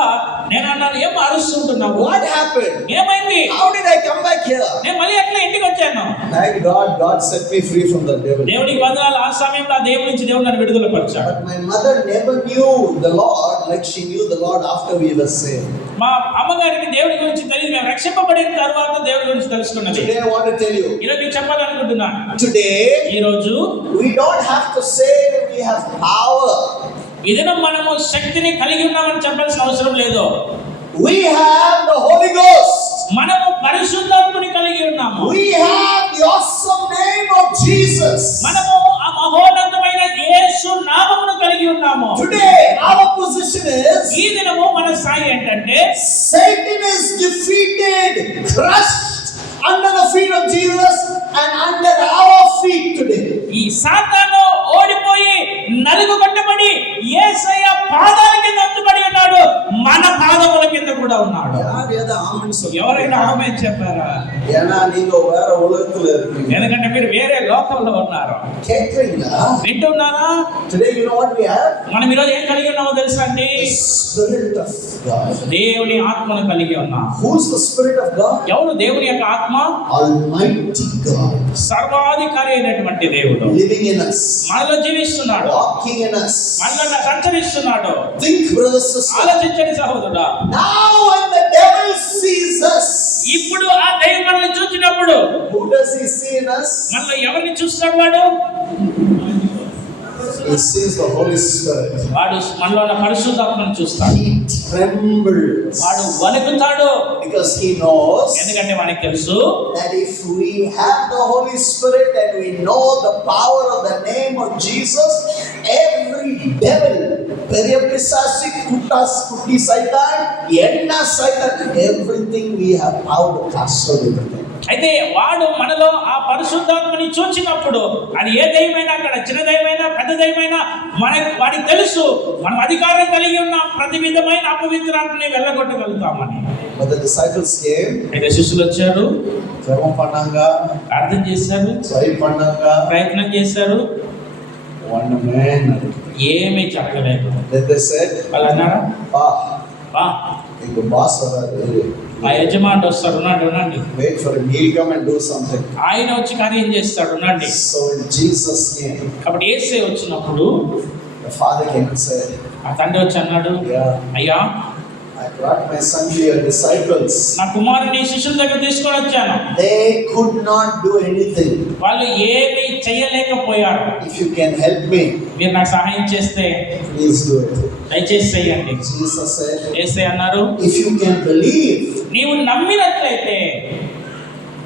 నేను అన్నాను, ఏం అరుస్తుంటున్నావు? What happened? ఏమైంది? How did I come back here? నేను మళ్ళీ ఎట్లా ఇంటికి వచ్చాను? Thank God, God set me free from the devil. దేవునికి వందనాలు. ఆ సమయంలో ఆ దేవుని నుంచి దేవుడు నన్ను విడుదల పరిచాడు. But my mother never knew the Lord like she knew the Lord after we were saved. మా అమ్మగారికి దేవుని గురించి తెలియదు. మేము రక్షింపబడిన తర్వాత దేవుని గురించి తెలుసుకున్నది. Today I want to tell you. ఈరోజు మీకు చెప్పాలనుకుంటున్నాను. Today ఈ రోజు we don't have to say we have power. ఇదిన మనము శక్తిని కలిగి ఉన్నామని చెప్పాల్సిన అవసరం లేదు. We have the Holy Ghost. మనము పరిశుద్ధాత్మని కలిగి ఉన్నాము. We have the awesome name of Jesus. మనము ఆ మహోన్నతమైన యేసు నామమును కలిగి ఉన్నాము. Today our position is, ఈ దినము మన స్థాయి ఏంటంటే, Satan is defeated, crushed under the feet of Jesus and under our feet today. ఈ సాతాను ఓడిపోయి నలుగు కొట్టబడి యేసయ్య పాదాల కింద అంతుబడి ఉన్నాడు. మన పాదముల రెక్కల కింద కూడా ఉన్నాడు. யார் ஏதோ ஆமென் சொல்லுங்க. ఎవరైనా ఆమె చెప్పారా? ஏன்னா நீங்க வேற உலகத்துல இருக்கீங்க. ఎందుకంటే మీరు వేరే లోకంలో ఉన్నారు. கேக்குறீங்களா? వింటున్నారా? Today you know what we have? మనం ఈరోజు ఏం కలిగి ఉన్నామో తెలుసా అండి? The Spirit of God. దేవుని ఆత్మను కలిగి ఉన్నాం. Who's the Spirit of God? ఎవరు దేవుని యొక్క ఆత్మ? Almighty God. సర్వాధికారి అయినటువంటి దేవుడు Living in us. మనలో జీవిస్తున్నాడు, Walking in us. మనలో సంచరిస్తున్నాడు. Think, brothers and sisters. ఆలోచించండి సహోదరుడా. Now when the devil sees us, ఇప్పుడు ఆ దైవం మనల్ని చూసినప్పుడు who does he see in us? మనలో ఎవరిని చూస్తాడు? వాడు He sees the Holy Spirit. వాడు మనలో ఉన్న పరిశుద్ధాత్మను చూస్తాడు. He trembles వాడు వణుకుతాడు. because he knows ఎందుకంటే మనకి తెలుసు that if we have the Holy Spirit and we know the power of the name of Jesus, every devil, பெரிய பிசாசு, குட்டி சைத்தான், என்ன சைத்தான், everything we have power to cast out everything. అయితే వాడు మనలో ఆ పరిశుద్ధాత్మని చూచినప్పుడు అది ఏ దైవమైనా, అక్కడ చిన్న దైవమైనా పెద్ద దైవమైనా వాడికి తెలుసు మనం అధికారం కలిగి ఉన్న ప్రతి విధమైన అపవిత్రాత్మని వెళ్ళగొట్టగలుగుతామని. But the disciples came, అయితే శిష్యులు వచ్చారు, జపం పన్నాంగ, ప్రార్థన చేశారు, ట్రై పన్నాంగ, ప్రయత్నం చేశారు, ఒన్నమే ఏమీ జరగలేదు. Then they said, వాళ్ళు అన్నారా? "Baa, ఇంకో బాస్ వరారు, మా యజమానుడు వస్తాడు, ఉండండి, wait for him, he'll come and do something." ఆయన వచ్చి కార్యం చేస్తాడు, ఉండండి. So when Jesus came, కాబట్టి యేసే వచ్చినప్పుడు the father came and said, ఆ తండ్రి వచ్చి అన్నాడు, "Yeah, అయ్యా I brought my son to your disciples. నా కుమారుని శిష్యుల దగ్గర తీసుకొని వచ్చాను. They could not do anything. వాళ్ళు ఏమీ చేయలేకపోయారు. If you can help me, మీరు నాకు సహాయం చేస్తే please do it." దయచేసి చేయండి. Jesus said, యేసే అన్నారు, "If you can believe, నీవు నమ్మినట్లయితే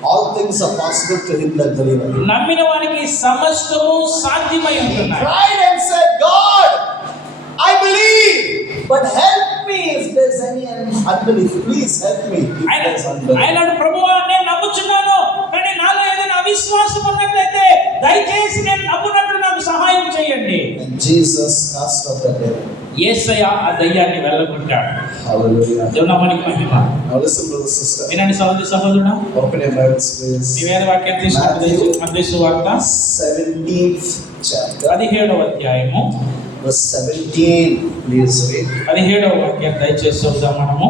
all things are possible to him that believeth." నమ్మిన వారికి సమస్తము సాధ్యమై He ఉంటున్నాయి. cried and said, "God, I believe, but help me if there's any unbelief. Please help me if there's unbelief." ఆయన ప్రభువా, నేను నమ్ముచున్నాను, కానీ నాలో ఏదైనా అవిశ్వాసం ఉన్నట్లయితే దయచేసి నేను నమ్మునట్లు నాకు సహాయం చేయండి. And Jesus cast out the devil. యేసయ్య ఆ దయ్యాన్ని వెళ్ళగొట్టాడు. Hallelujah. దేవునామానికి మహిమ. Now listen, brother, sister. వినండి సహోదరుడా, Open your Bibles, please. ఈ వేద వాక్యం తీసుకుంటే మత్తయి సువార్త 17th chapter, 17వ అధ్యాయము verse 17. Please read. 17వ వాక్యం దయచేసి చదువుదాం మనము.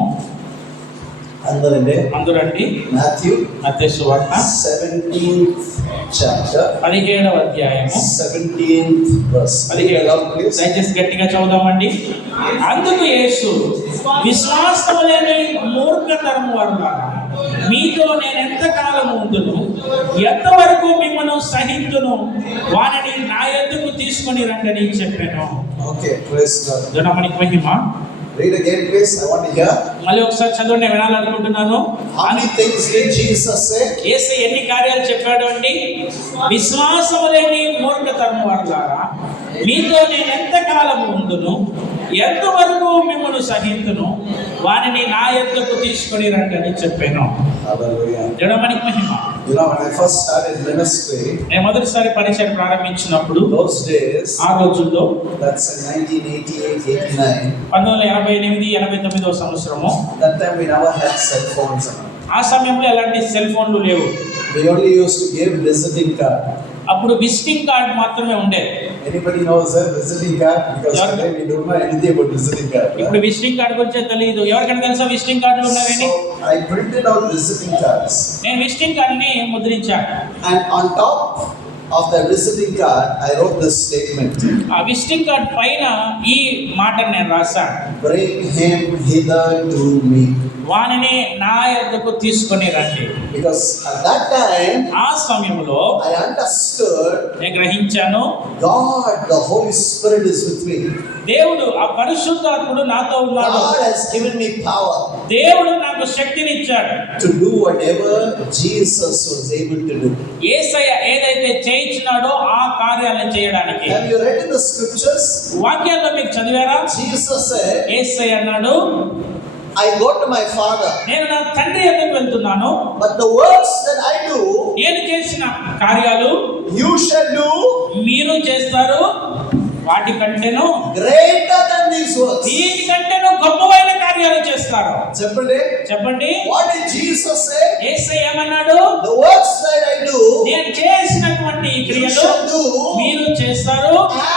అందరండి. అందురండి Matthew మత్తయి సువార్త 17th chapter, 17వ అధ్యాయము 17th verse. 17. Please. దయచేసి గట్టిగా చదువుదామండి. అందుకు యేసు, విశ్వాసము లేని మూర్ఖతరము వారులారా, మీతో నేను ఎంతకాలం ఉందును, ఎంతవరకు మిమ్మల్ని సహించును, వారిని నా యొద్దకు తీసుకొని రండని చెప్పాను. Okay, praise God. దేవునామానికి Mahima. Read again, please. I want to hear. మళ్ళీ ఒకసారి చదవండి, నేను వినాలనుకుంటున్నాను. How many things did Jesus say? యేసు ఎన్ని కార్యాలు చెప్పాడు అండి? విశ్వాసము లేని మూర్ఖతరము వారులారా, మీతో నేను ఎంతకాలం ఉందును, ఎంతవరకు మిమ్మల్ని సహించును, వారిని నా యొద్దకు తీసుకొని రండి అని చెప్పాను. Hallelujah. దేవునామానికి Mahima. You know, when I first started ministry, నేను మొదటిసారి పరిచయం ప్రారంభించినప్పుడు those days, ఆ రోజుల్లో that's in 1988, 89, 1988-89వ సంవత్సరము, that time we never had cell phones. ఆ సమయంలో ఎలాంటి సెల్ ఫోన్లు లేవు. We only used to give visiting card. అప్పుడు విజిటింగ్ కార్డ్ మాత్రమే ఉండేది. Anybody knows a visiting card? Because today we don't know anything about visiting card. ఇప్పుడు visiting card గురించి తెలియదు. ఎవరికైనా తెలుసా విజిటింగ్ కార్డులు ఉన్నాయని? So I printed out visiting cards, నేను విజిటింగ్ కార్డ్ని ముద్రించాను. and on top of the visiting card, I wrote this statement: ఆ విజిటింగ్ కార్డ్ పైన ఈ మాటను నేను రాశాను, "Bring him hither to me." వానిని నా యొద్దకు తీసుకొని రండి. Because at that time, ఆ సమయంలో I understood నేను గ్రహించాను, God, the Holy Spirit is with me. దేవుడు ఆ పరిశుద్ధాత్ముడు నాతో ఉన్నాడు. God has given me power దేవుడు నాకు శక్తిని ఇచ్చాడు to do whatever Jesus was able to do. యేసయ్య ఏదైతే చేయించినాడో ఆ కార్యాలను చేయడానికి. Have you read in the scriptures? వాక్యాల్లో మీకు చదివారా? Jesus said, యేసయ్య అన్నాడు, "I go to my Father, నేను నా తండ్రి యొద్దకు వెళ్తున్నాను, but the works that I do, నేను చేసిన కార్యాలు you shall do మీరు చేస్తారు, వాటి కంటేను greater than these works." వీటి కంటేను గొప్పవైన కార్యాలు కార్యాలు చేస్తారు. చెప్పండి. చెప్పండి. What did Jesus say? యేసయ్య ఏమన్నాడు? The works that I do, నేను చేసినటువంటి ఈ you క్రియలు shall do, మీరు చేస్తారు,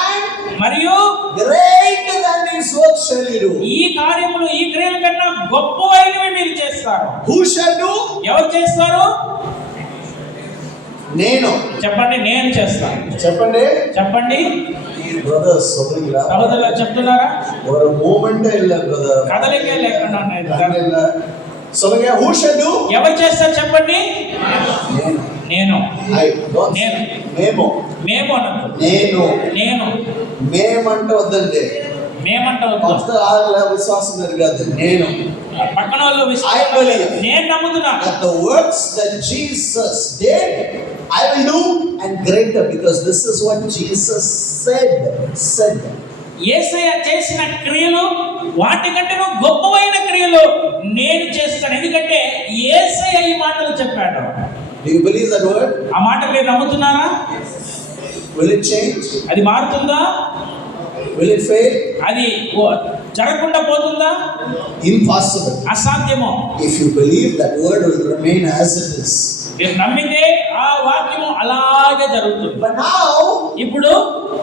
and మరియు greater than these works shall you do. ఈ కార్యములు ఈ క్రియల కన్నా గొప్పవైనవి మీరు చేస్తారు. Who shall do? ఎవరు చేస్తారు? నేను. చెప్పండి. నేను చేస్తాను. చెప్పండి. చెప్పండి. బ్రదర్స్ சொல்றீங்களா? సహోదరులు చెప్తున్నారా? ஒரு மூமெண்டே இல்ல బ్రదర్. కదలికే లేకుండా ఉన్నాయి. சொல்லுங்க. Who shall do? ఎవరు చేస్తారు చెప్పండి? నేను. నేను. I don't. నేను. మేము. మేము అన్నది. నేను. నేను. మేమంటే వద్దండి. మేమంటే వద్దు. ఫస్ట్ ఆగల విశ్వాసం జరగదు. నేను. పక్కన వాళ్ళు I believe. నేను నమ్ముతున్నా. That the works that Jesus did, I will do and greater, because this is what Jesus said. యేసయ్య చేసిన క్రియలు వాటికంటే గొప్పవైన క్రియలు నేను చేస్తాను. ఎందుకంటే యేసయ్య ఈ మాటలు చెప్పాడు. Do you believe that word? ఆ మాట మీరు నమ్ముతున్నారా? Will it change? అది మారుతుందా? Will it fail? అది జరగకుండా పోతుందా? Impossible. అసాధ్యము. If you believe, that word will remain as it is. మీరు నమ్మితే ఆ వాక్యము అలాగే జరుగుతుంది. But now, ఇప్పుడు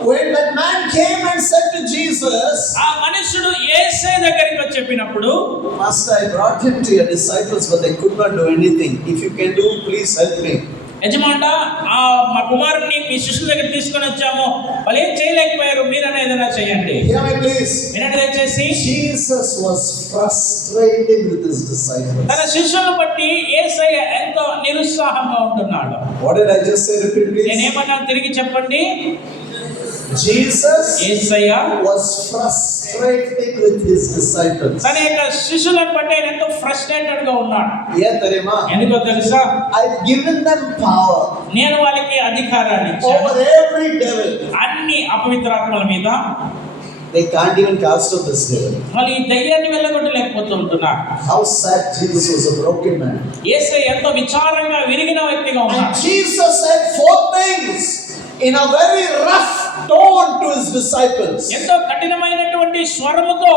when that man came and said to Jesus, ఆ మనుషుడు యేసయ్య దగ్గరికి వచ్చి చెప్పినప్పుడు, Master, I brought him to your disciples, but they could not do anything. If you can do, please help me. యజమానుడ, మా కుమారుడిని మీ శిష్యుల దగ్గర తీసుకొని వచ్చాము, వాళ్ళు ఏం చేయలేకపోయారు, మీరన్నా ఏదైనా చేయండి. Hear me, please. వినండి దయచేసి. Jesus was frustrated with his disciples. తన శిష్యులను బట్టి యేసయ్య ఎంతో నిరుత్సాహంగా ఉంటున్నాడు. What did I just say? Repeat, please. నేనేమన్నా తిరిగి చెప్పండి. Jesus Yesayya was frustrated with his disciples. తన యొక్క శిష్యులను బట్టి ఆయన ఎంతో ఫ్రస్ట్రేటెడ్ గా ఉన్నాడు. Terima. ఎందుకో తెలుసా? I've given them power నేను వాళ్ళకి అధికారాన్ని ఇచ్చాను over every devil. అన్ని అపవిత్రాత్మల మీద. They can't even cast out this devil. వాళ్ళు ఈ దయ్యాన్ని వెళ్ళగొట్టలేకపోతూ ఉంటున్నారు. How sad. Jesus was a broken man. యేసయ్య ఎంతో విచారంగా విరిగిన వ్యక్తిగా And ఉన్నాడు. Jesus said 4 things in a very rough tone to his disciples. ఎంతో కఠినమైనటువంటి స్వరముతో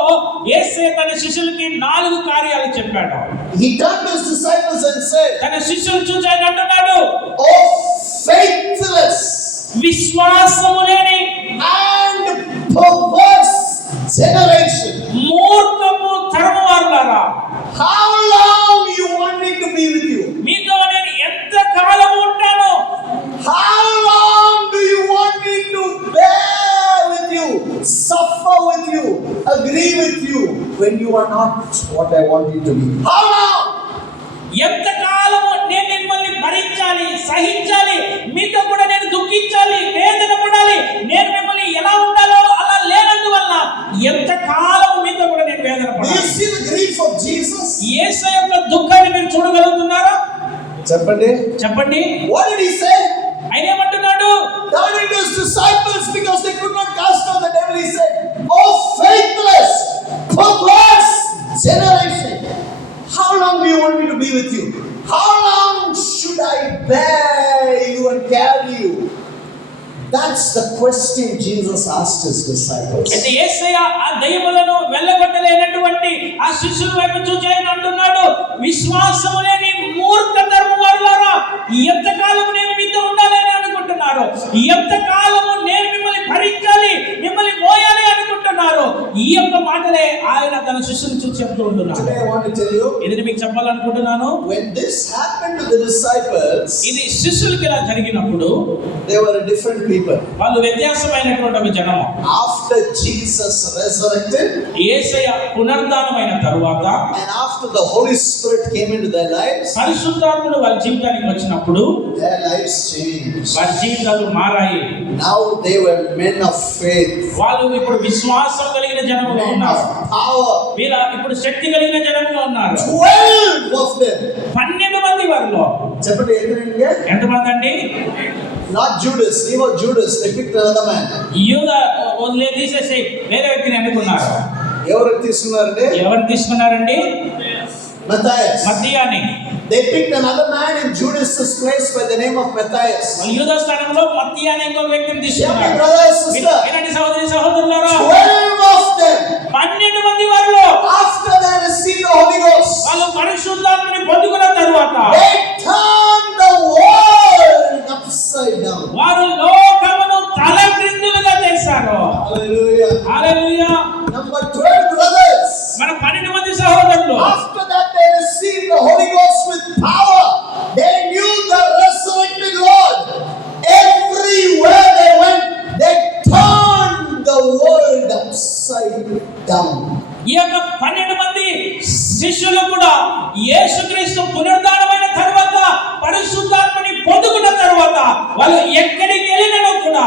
యేసయ్య తన శిష్యులకి 4 కార్యాలు చెప్పాడు. He turned to his disciples and said, తన శిష్యులు చూసి ఆయన అంటున్నాడు, "Oh faithless విశ్వాసము లేని and perverse generation, మూర్ఖపు తరము వారులారా, how long you want me to be with you? మీతో నేను ఎంత కాలం ఉంటాను? How long do you want me to bear with you, suffer with you, agree with you when you are not what I want you to be? How long? ఎంత కాలము నేను మిమ్మల్ని భరించాలి, సహించాలి, మీతో కూడా నేను దుఃఖించాలి, వేదన పడాలి, నేను మిమ్మల్ని ఎలా ఉండాలో అలా లేనందువల్ల ఎంత కాలము మీతో కూడా నేను వేదన Do you పడాలి. see the grief of Jesus? యేసయ్య యొక్క దుఃఖాన్ని మీరు చూడగలుగుతున్నారా? చెప్పండి. What did he say? ఆయన ఏమంటున్నాడు? Turning to his disciples because they could not cast out the devil, he said, "Oh faithless, perverse generation, how long do you want me to be with you? How long should I bear you and carry you?" That's the question Jesus asked his disciples. అయితే యేసయ్య ఆ దయ్యములను వెళ్ళగొట్టలేనటువంటి ఆ శిష్యుల వైపు చూసి ఆయన అంటున్నాడు, విశ్వాసము లేని మూర్ఖ ధర్మ వారులారా, ఎంతకాలము నేను మీతో ఉండాలని అనుకుంటున్నారు? ఎంతకాలము నేను మిమ్మల్ని భరించాలి, మిమ్మల్ని మోయాలి అనుకుంటున్నారు? ఈ యొక్క మాటలే ఆయన తన శిష్యులను చూసి చెప్తూ ఉంటున్నాడు. Today I want to tell you, ఇది మీకు చెప్పాలనుకుంటున్నాను. when this happened to the disciples, ఇది శిష్యులకి ఇలా జరిగినప్పుడు they were a different people. వాళ్ళు వ్యత్యాసమైనటువంటి ఒక జనము. After Jesus resurrected, యేసయ్య పునరుద్ధానమైన తరువాత, and after the Holy Spirit came into their lives, పరిశుద్ధాత్ముడు వాళ్ళ జీవితానికి వచ్చినప్పుడు their lives changed. వారి జీవితాలు మారాయి. Now they were men of faith, వాళ్ళు ఇప్పుడు విశ్వాసం కలిగిన జనముగా men ఉన్నారు. of power. వీళ్ళ ఇప్పుడు శక్తి కలిగిన జనముగా ఉన్నారు. 12 of them. 12 మంది వారిలో చెప్పండి ఎదురుగా. ఎంతమంది అండి? Not Judas. He was Judas. They picked another man. యూదా వదిలే తీసేసి వేరే వ్యక్తిని అనుకున్నారు. ఎవరు తీసుకున్నారంటే? ఎవరు తీసుకున్నారండి? Matthias. మత్తీయాని. They picked another man in Judas's place by the name of Matthias. యూదా స్థానంలో మత్తీయాని ఇంకొక వ్యక్తిని Yeah, తీసుకున్నారు. brother and sister. వినండి సహోదరి సహోదరులారా, 12 of them, 12 మంది వారిలో after their hallelujah. Number 12 brothers. మన 12 మంది సహోదరులు After that they received the Holy Ghost with power. They knew the resurrected Lord. Everywhere they went, they turned the world upside down. ఈ యొక్క 12 మంది శిష్యులు కూడా యేసుక్రీస్తు పునరుద్ధానమైన తర్వాత పరిశుద్ధాత్మని పొందుకున్న తర్వాత వాళ్ళు ఎక్కడికి వెళ్ళినా కూడా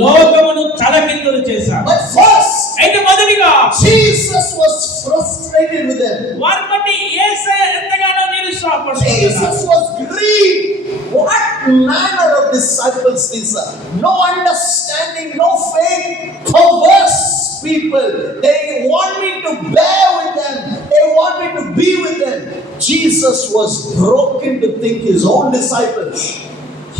లోకమును తలకిందులు చేశారు. But first, అయితే మొదటిగా Jesus was frustrated with them. వారి బట్టి యేసయ్య ఎంతగానో నిరుత్సాహపడుతున్నాడు. Jesus was grieved. What manner of disciples these are? No understanding, no faith, perverse people. They want me to bear with them. They want me to be with them. Jesus was broken to think his own disciples.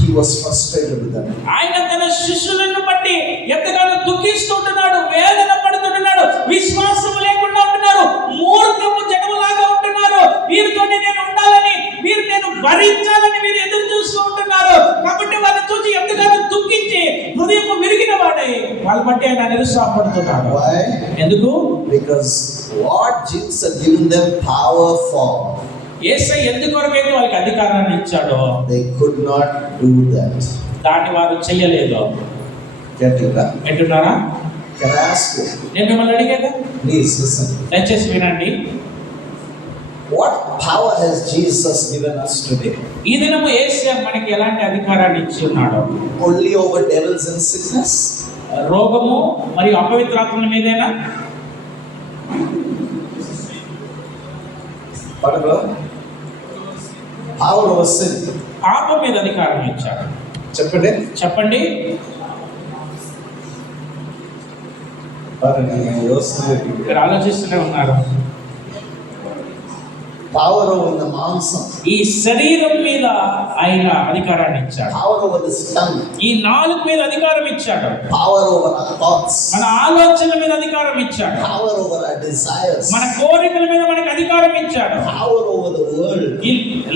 He was frustrated with them. ఆయన తన శిష్యులను బట్టి ఎంతగానో దుఃఖిస్తుంటున్నాడు, వేదన పడుతుంటున్నాడు, విశ్వాసం లేకుండా ఉంటున్నారు, మూర్ఖము జనములాగా ఉంటున్నారు. వీరితోనే నేను ఉండాలని, వీరు నేను భరించాలని వీరు ఎదురు చూస్తూ ఉంటున్నారు. కాబట్టి వారిని చూసి ఎంతగానో దుఃఖించి హృదయం విరిగిన వాడై వాళ్ళ బట్టి ఆయన నిరుత్సాహపడుతున్నాడు. Why? ఎందుకు? Because what Jesus had given them power for, యేసయ్య ఎందుకొరకైతే వాళ్ళకి అధికారాన్ని ఇచ్చాడో they could not do that. దాన్ని వారు చెయ్యలేదు. Getting that? వింటున్నారా? Can I ask you? నేను మిమ్మల్ని అడిగాను, Please listen. దయచేసి వినండి. What power has Jesus given us today? ఈ దినము యేసయ్య మనకి ఎలాంటి అధికారాన్ని ఇచ్చి ఉన్నాడో? Only over devils and sickness? రోగము మరియు అపవిత్రాత్మల మీదేనా? What about power over sin? పాపం మీద అధికారం ఇచ్చాడు. చెప్పండి. చెప్పండి. మీరు ఆలోచిస్తూనే ఉన్నారు. Power over the మాంసం. ఈ శరీరం మీద ఆయన అధికారాన్ని ఇచ్చాడు. Power over the tongue. ఈ నాలుక మీద అధికారం ఇచ్చాడు. Power over our thoughts. మన ఆలోచనల మీద అధికారం ఇచ్చాడు. Power over our desires. మన కోరికల మీద మనకి అధికారం ఇచ్చాడు. Power over the world. ఈ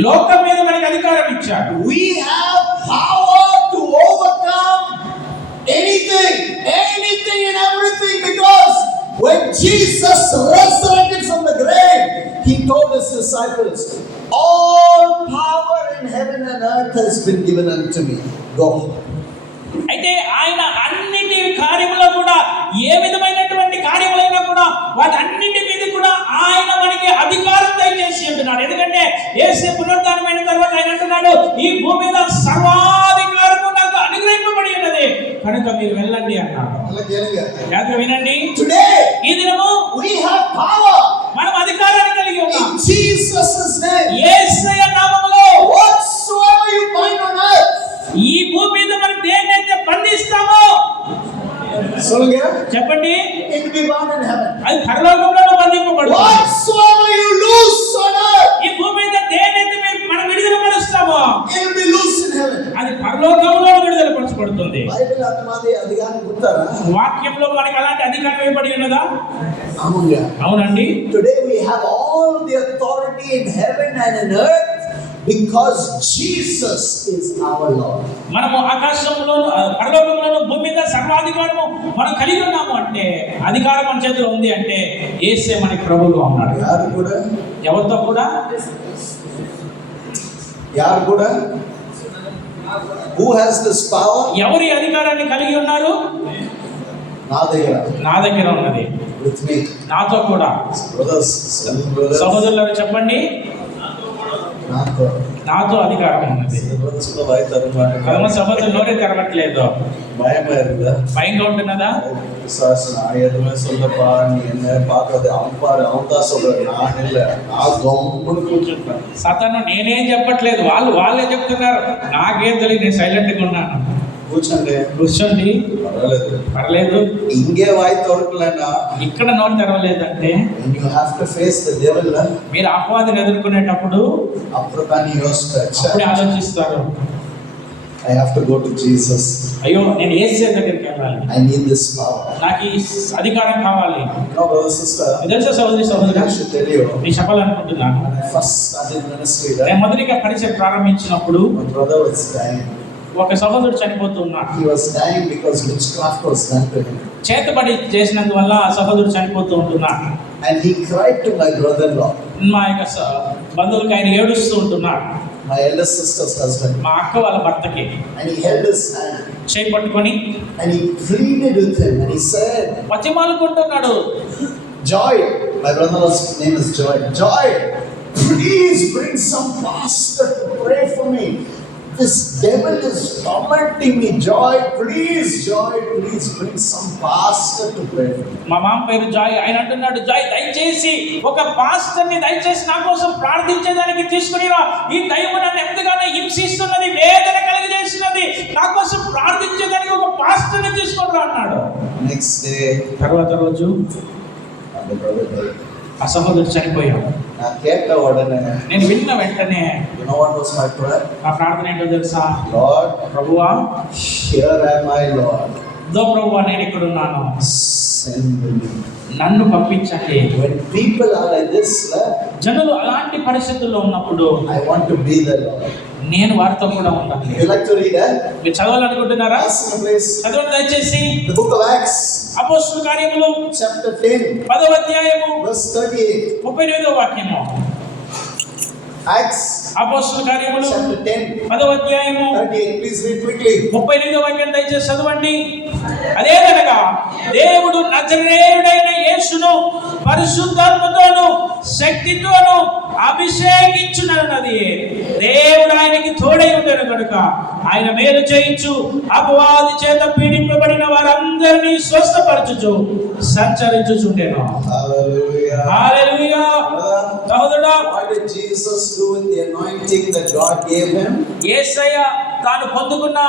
లోకం మీద మనకి అధికారం ఇచ్చాడు. We have power to overcome anything and everything, because when Jesus resurrected from the grave, he told his disciples, all power in heaven and earth has been given unto me. Go. అయితే ఆయన అన్నిటి కార్యములో కూడా ఏ విధమైనటువంటి కార్యములైనా కూడా వాటన్నిటి మీద కూడా ఆయన మనకి అధికారం దయచేసి ఉంటున్నాడు. ఎందుకంటే యేసు పునరుద్ధానమైన తర్వాత ఆయన అంటున్నాడు, ఈ భూమి మీద సర్వాధికారము నాకు అనుగ్రహింపబడి ఉన్నది, కనుక మీరు వెళ్ళండి అన్నాడు. జాగ్రత్తగా వినండి. Today ఈ దినము we have power మనం అధికారాన్ని కలిగి ఉన్నాం. in Jesus' name. యేసయ్య నామములో Whatsoever you bind on earth, ఈ భూమి మీద మనం దేన్నైతే బంధిస్తామో చెప్పండి, it will be bound in heaven. అది పరలోకంలో బంధింపబడుతుంది. Whatsoever you loose on earth, ఈ భూమి మీద దేన్నైతే మనం విడుదల పరుస్తామో it will be loose in heaven. అది పరలోకంలో విడుదల పరచబడుతుంది. బైబిల్ అంతమాది అధికారం గుర్తారా? వాక్యంలో మనకి అలాంటి అధికారం ఇవ్వబడి ఉన్నదా? అవునుగా. అవునండి. Today we have all the authority in heaven and in earth because Jesus is our Lord. మనము ఆకాశంలోను పరలోకంలోను భూమి మీద సర్వాధికారము మనం కలిగి ఉన్నాము అంటే, అధికారం మన చేతిలో ఉంది అంటే యేసే మనకి ప్రభువుగా ఉన్నాడు. యారు కూడా? ఎవరితో కూడా? యారు కూడా? Who has this power? ఎవరి అధికారాన్ని కలిగి ఉన్నారు? నా దగ్గర. నా దగ్గర ఉన్నది. With me. నాతో కూడా. Brothers, సహోదరులారా చెప్పండి, నాతో అధికారం ఉన్నది. కర్మ సభలు నోరే తెరవట్లేదు. భయంగా ఉంటున్నదా? సతను నేనేం చెప్పట్లేదు, వాళ్ళే చెప్తున్నారు. నాకేం తెలియదు, నేను సైలెంట్ గా ఉన్నాను. కూర్చోండి, పర్లేదు. ఇంకే వాయి తోడలేనా? ఇక్కడ నోరు తెరవలేదంటే you have to face the devil. మీరు అపవాదిని ఎదుర్కొనేటప్పుడు అప్పుడే ఆలోచిస్తారు, I have to go to Jesus. అయ్యో నేను యేసయ్య దగ్గరికి వెళ్ళాలి, I need this power. నాకు ఈ అధికారం కావాలి. No, brother, sister, తెలుసా సహోదరి సహోదరుడా, I should tell you, నేను చెప్పాలనుకుంటున్నాను. when I first started ministry, నేను మొదటిగా పరిచయం ప్రారంభించినప్పుడు my brother was dying. ఒక సహోదరుడు చనిపోతున్నాడు. He was dying because witchcraft was done to him. చేతబడి చేసినందువల్ల ఆ సహోదరుడు చనిపోతూ ఉంటున్నాడు. And he cried to my brother-in-law, మా యొక్క బంధువులకి ఆయన ఏడుస్తూ ఉంటున్నాడు. my elder sister's husband. మా అక్క వాళ్ళ భర్తకి And he held his hand చేయి పట్టుకొని and he pleaded with him and he said, పతిమాలుకుంటున్నాడు. Joy, my brother-in-law's name is Joy. Joy, please bring some pastor to pray for me. This devil is tormenting me. Joy, please bring some pastor to pray for me. మా మామ పేరు Joy. ఆయన అంటున్నాడు, Joy దయచేసి ఒక పాస్టర్ని దయచేసి నా కోసం ప్రార్థించేదానికి తీసుకుని రా. ఈ దయ్యము నన్ను ఎంతగానో హింసిస్తున్నది, వేదన కలిగజేస్తున్నది. నా కోసం ప్రార్థించేదానికి ఒక పాస్టర్ని తీసుకొని రా అన్నాడు. Next day, తర్వాత రోజు the brother died. ఆ సహోదరుడు చనిపోయాడు. నా కేట వడనే. నేను విన్న వెంటనే You know what was my prayer? ఆ ప్రార్థన ఏంటో తెలుసా? Lord, ప్రభువా, here am I, Lord. దో ప్రభువా, నేను ఇక్కడ ఉన్నాను, Send me. నన్ను పంపించండి. When people are like this, జనులు అలాంటి పరిస్థితుల్లో ఉన్నప్పుడు I want to be there, Lord. నేను వారితో కూడా ఉండాలి. You like to read, మీరు చదవాలనుకుంటున్నారా? please. చదవండి దయచేసి. The book of Acts, అపోస్తలుల కార్యములు chapter 10, 10వ అధ్యాయము verse 38. 38వ వాక్యము. Acts, అపోస్తలుల కార్యములు chapter 10, 10వ అధ్యాయము 38. Please read quickly. 38వ వాక్యం దయచేసి చదవండి. అదేదనగా దేవుడు నజరేయుడైన యేసును పరిశుద్ధాత్మతోను శక్తితోను అభిషేకించునన్నది. దేవుడు ఆయనకి తోడై ఉండెను కనుక ఆయన మేలు చేయించు అపవాది చేత పీడింపబడిన వారందరినీ స్వస్థపరచుచు సంచరించుచుండెను. Hallelujah. హల్లెలూయా. సహోదరుడా, What did Jesus do with the anointing that God gave him? యేసయ్య తాను పొందుకున్న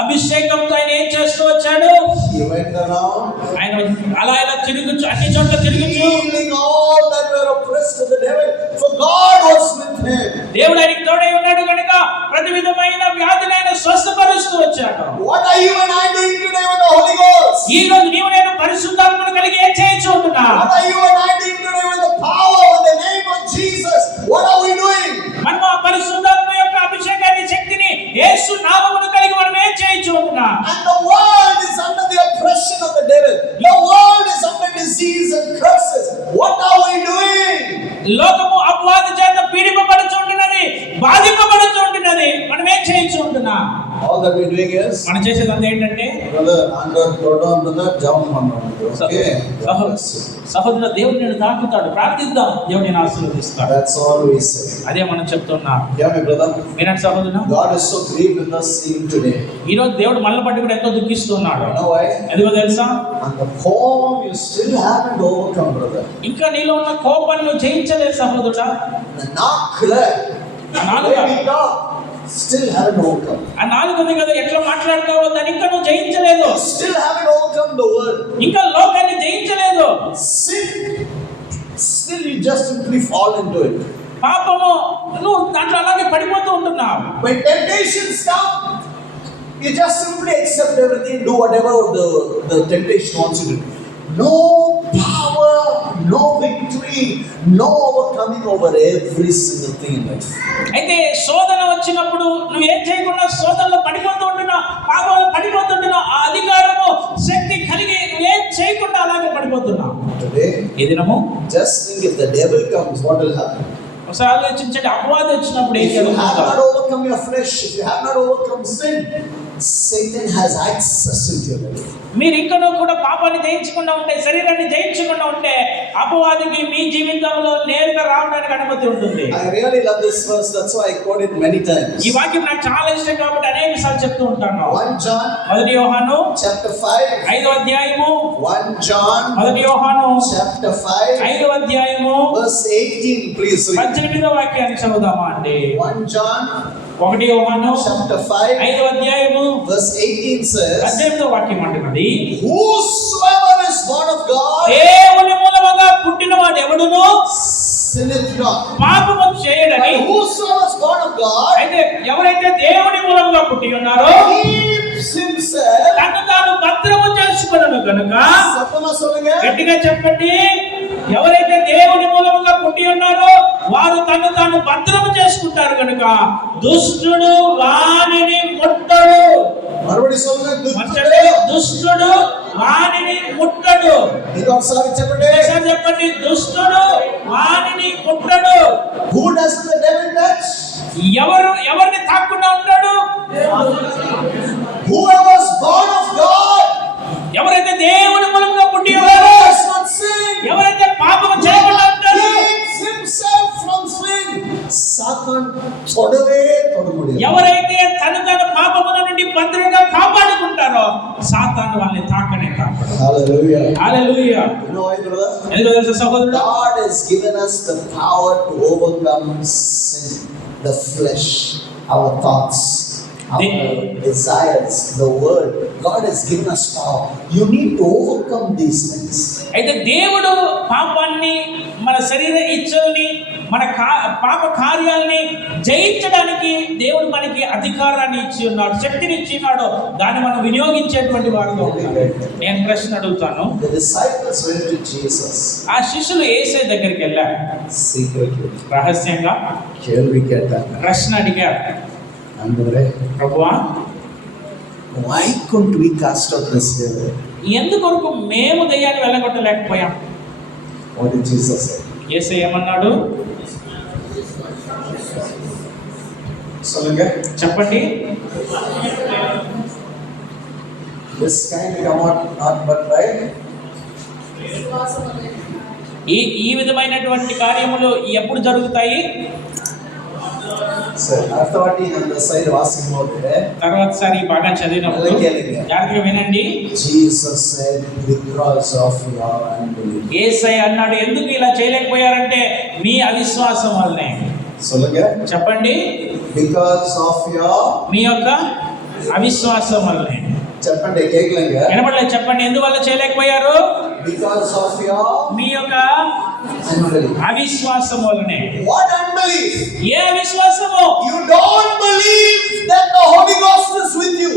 అభిషేకంతో ఆయన ఏం చేస్తూ వచ్చాడు? He went around ఆయన అలా ఇలా తిరుగుచు, అన్ని చోట్ల తిరుగుచు, healing all that were oppressed of the devil, for God was with him. దేవుడు ఆయనకి తోడై ఉన్నాడు కనుక ప్రతి విధమైన వ్యాధిని ఆయన స్వస్థపరుస్తూ వచ్చాడు. What are you and I doing today with the Holy Ghost? ఈ రోజు నీవు నేను పరిశుద్ధాత్మను కలిగి ఏం చేయొచ్చు ఉంటున్నా? What are you and I doing today with the power of the name of Jesus? What are we doing? మనం ఆ పరిశుద్ధాత్మ యొక్క అభిషేకాన్ని, శక్తిని యేసు నామమును కలిగి మనం ఏం చేయొచ్చు ఉంటున్నా? And the world is under the oppression of the devil. The world is under disease and curses. What are we doing? లోకము అపవాది చేత పీడింపబడుచుంటున్నది, బాధింపబడుచుంటున్నది. మనం ఏం చేయొచ్చు ఉంటున్నా? All that we're doing is, మనం చేసేదంతా ఏంటంటే, brother, under brother, jump on. Okay. సహోదరుడు, దేవుడు నేను తాకుతాడు, ప్రార్థిద్దాం, దేవుడు నేను ఆశీర్వదిస్తాడు. That's all we say. అదే మనం చెప్తున్నాం. Yeah, my brother. వినండి సహోదరుడు, God is so grieved with us even today. ఈ రోజు దేవుడు మనల్ని బట్టి కూడా ఎంతో దుఃఖిస్తున్నాడు. You know why? ఎందుకో తెలుసా? And the form you still haven't overcome, brother. ఇంకా నీలో ఉన్న కోపాన్ని నువ్వు జయించలేదు సహోదరుడా. The knock, still haven't overcome. ఆ నాలుగది కదా ఎట్లా మాట్లాడతావో దాన్ని ఇంకా నువ్వు జయించలేదు. Still haven't overcome the world. ఇంకా లోకాన్ని జయించలేదు. Sin, still you just simply fall into it. పాపము, నువ్వు దాంట్లో అలాగే పడిపోతూ ఉంటున్నావు. When temptations come, you just simply accept everything, do whatever the temptation wants you to do. No power, no victory, no overcoming over every single thing in life. అయితే శోధన వచ్చినప్పుడు నువ్వు ఏం చేయకుండా శోధనలో పడిపోతూ ఉంటున్నావు, పాపంలో పడిపోతుంటున్నావు. ఆ అధికారము, శక్తి కలిగి నువ్వేం చేయకుండా అలాగే పడిపోతున్నావు. Today, ఈ దినము just think, if the devil comes, what will happen? ఒకసారి ఆలోచించండి, అపవాది వచ్చినప్పుడు ఏం If you have జరుగుతుంది? not overcome your flesh, if you have not overcome sin, Satan has access into your life. మీరు ఇంకనూ కూడా పాపాన్ని జయించకుండా ఉంటే, శరీరాన్ని జయించకుండా ఉంటే, అపవాదికి మీ జీవితంలో నేరుగా రావడానికి అనుమతి ఉంటుంది. I really love this verse, that's why I quote it many times. ఈ వాక్యం నాకు చాలా ఇష్టం కాబట్టి అనేక సార్లు చెప్తూ ఉంటాను. 1 John 1 యోహాను chapter 5. 5వ అధ్యాయము. 1 John 1 యోహాను chapter 5 5వ అధ్యాయము verse 18, please read. 18వ వాక్యాన్ని చదువుదామా అండి. 1 John 1 యోహాను chapter 5 5వ అధ్యాయము verse 18 says, 18వ వాక్యం అంటున్నది, whosoever is born of God దేవుని మూలముగా పుట్టినవాడు ఎవడును sinneth not. పాపము చేయడని. And whosoever is born of God అయితే ఎవరైతే దేవుని మూలముగా పుట్టి ఉన్నారో keeps himself. తను తాను భద్రము చేసుకొనును కనుక. సత్తమా సొల్లుங்க. గట్టిగా చెప్పండి, ఎవరైతే దేవుని మూలముగా పుట్టి ఉన్నారో వారు తను తాను భద్రము చేసుకుంటారు కనుక దుష్టుడు వానిని ముట్టడు. మறுபடி சொல்லுங்க, మంచండి, దుష్టుడు వానిని ముట్టడు. ఇంకొకసారి చెప్పండి. ఒకసారి చెప్పండి, దుష్టుడు వానిని ముట్టడు. Who does the devil touch? ఎవరిని తాకుండా ఉంటాడు? Whoever is born of God, ఎవరైతే దేవుని మూలంగా పుట్టినవారో, does not sin, ఎవరైతే పాపము చేయకుండా ఉంటారో, keeps himself from sin. సాతాను తొడవే తొడముడియదు. ఎవరైతే తను తన పాపముల నుండి భద్రంగా కాపాడుకుంటారో సాతాను వాళ్ళని తాకనే తాకడు. Hallelujah. Hallelujah. You know why, brother? ఎందుకు తెలుసా సహోదరుడు? God has given us the power to overcome sin, the flesh, our thoughts, our desires, the world. God has given us power. You need to overcome these things. అయితే దేవుడు పాపాన్ని, మన శరీర ఇచ్చల్ని, మన పాప కార్యాలని జయించడానికి దేవుడు మనకి అధికారాన్ని ఇచ్చి ఉన్నాడు, శక్తిని ఇచ్చి ఉన్నాడు. దాన్ని మనం వినియోగించేటువంటి వారుగా ఉండాలి. నేను ప్రశ్న అడుగుతాను. The disciples went to Jesus. ఆ శిష్యులు యేసే దగ్గరికి వెళ్ళారు, Secretly. రహస్యంగా కేள்వి కేட்டாங்க. ప్రశ్న అడిగారు, ఆందరే, ప్రభువా, why couldn't we cast out this devil? ఎందుకొరకు మేము దయ్యాన్ని వెళ్ళగొట్టలేకపోయాం? What did Jesus say? యేసే ఏమన్నాడు? சொல்லுங்க. చెప్పండి. This kind come out not but by ఈ విధమైనటువంటి కార్యములు ఎప్పుడు జరుగుతాయి? సరే, అర్థవాటి அந்த సైడ్ వాసింగ్ తర్వాత సారి బాగా చదివినప్పుడు జాగ్రత్తగా వినండి. Jesus said because of your unbelief. యేసయ్య అన్నాడు, ఎందుకు ఇలా చేయలేకపోయారంటే మీ అవిశ్వాసం వల్లనే. சொல்லுங்க. చెప్పండి. Because of your, మీ యొక్క అవిశ్వాసం వల్లనే. చెప్పండి, కేకలేంగా. వినపడలేదు, చెప్పండి. ఎందువల్ల చేయలేకపోయారు? Because of your, మీ యొక్క unbelief. అవిశ్వాసం వల్లనే. What unbelief? A అవిశ్వాసము? You don't believe that the Holy Ghost is with you.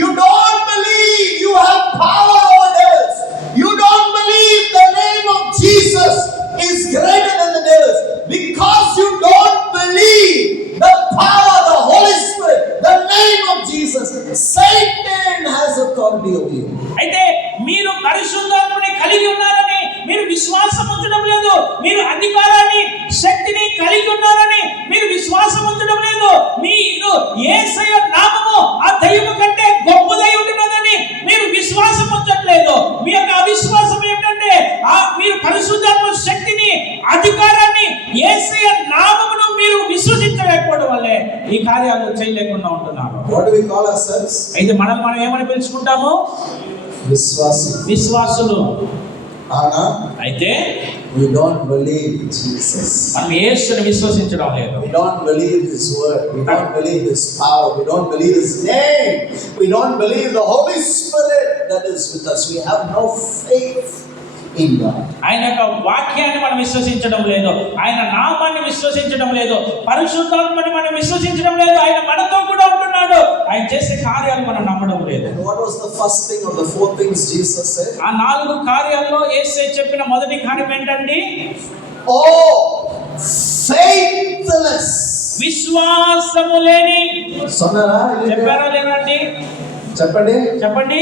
You don't believe you have power over devils. You don't believe the name of Jesus is greater than the devils. Because you don't believe the power, the Holy Spirit, the name of Jesus, Satan has authority over you. అయితే మీరు పరిశుద్ధాత్మని కలిగి ఉన్నారని మీరు విశ్వాసం ఉంచడం లేదు. మీరు అధికారాన్ని, శక్తిని కలిగి ఉన్నారని మీరు విశ్వాసం ఉంచడం లేదు. మీరు యేసయ్య నామము ఆ దయ్యము కంటే గొప్పదై ఉంటున్నదని మీరు విశ్వాసం ఉంచట్లేదు. మీ యొక్క అవిశ్వాసం ఏంటంటే మీరు పరిశుద్ధాత్మ శక్తిని, అధికారాన్ని, యేసయ్య నామమును మీరు విశ్వసించలేకపోవడం వల్లే ఈ కార్యాలు చేయలేకుండా ఉంటున్నారు. What do we call ourselves? అయితే మనం ఏమని పిలుచుకుంటాము? విశ్వాసులు. అయితే we don't believe Jesus. మనం యేసుని విశ్వసించడం లేదు. We don't believe His word. We don't believe His power. We don't believe His name. We don't believe the Holy Spirit that is with us. We have no faith in God. ఆయన యొక్క వాక్యాన్ని మనం విశ్వసించడం లేదు. ఆయన నామాన్ని విశ్వసించడం లేదు. పరిశుద్ధాత్మని మనం విశ్వసించడం లేదు. ఆయన మనతో కూడా ఉంటున్నాడు. ఆయన చేసే కార్యాలు మనం నమ్మడం లేదు. And what was the first thing of the four things Jesus said? ఆ 4 కార్యాల్లో యేసయ్య చెప్పిన మొదటి కార్యం ఏంటండి? Oh, faithless. విశ్వాసము లేని. సన్నారా? చెప్పారా లేదండి? చెప్పండి.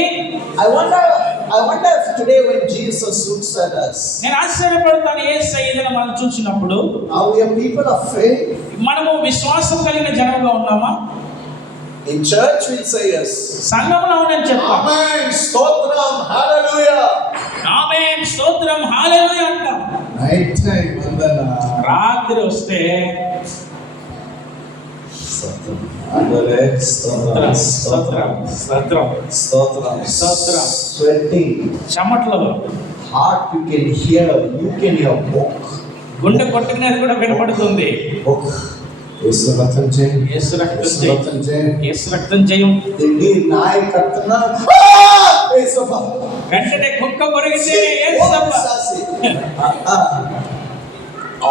I wonder if today when Jesus looks at us, నేను ఆశ్చర్యపడతాను యేసయ్య ఏదైనా మనం చూసినప్పుడు, are we a people of faith? మనము విశ్వాసం కలిగిన జనంగా ఉన్నామా? In church we say yes. సంఘంలో నేను చెప్తాను. Amen. Stotram. Hallelujah. ఆమేన్, స్తోత్రం, హల్లెలూయా అంటాం. Night time vandana. రాత్రి వస్తే స్తోత్రం. అందరే స్తోత్రం. Sweating. చెమటలు. Heart you can hear. You can hear book. గుండె కొట్టుకునేది కూడా వినపడుతుంది. Book. యేసు రక్తం జయం. యేసు రక్తం జయం. దిండి నాయ కర్తన. యేసప్పా. వెంటనే కుక్క పొరిగితే యేసప్పా.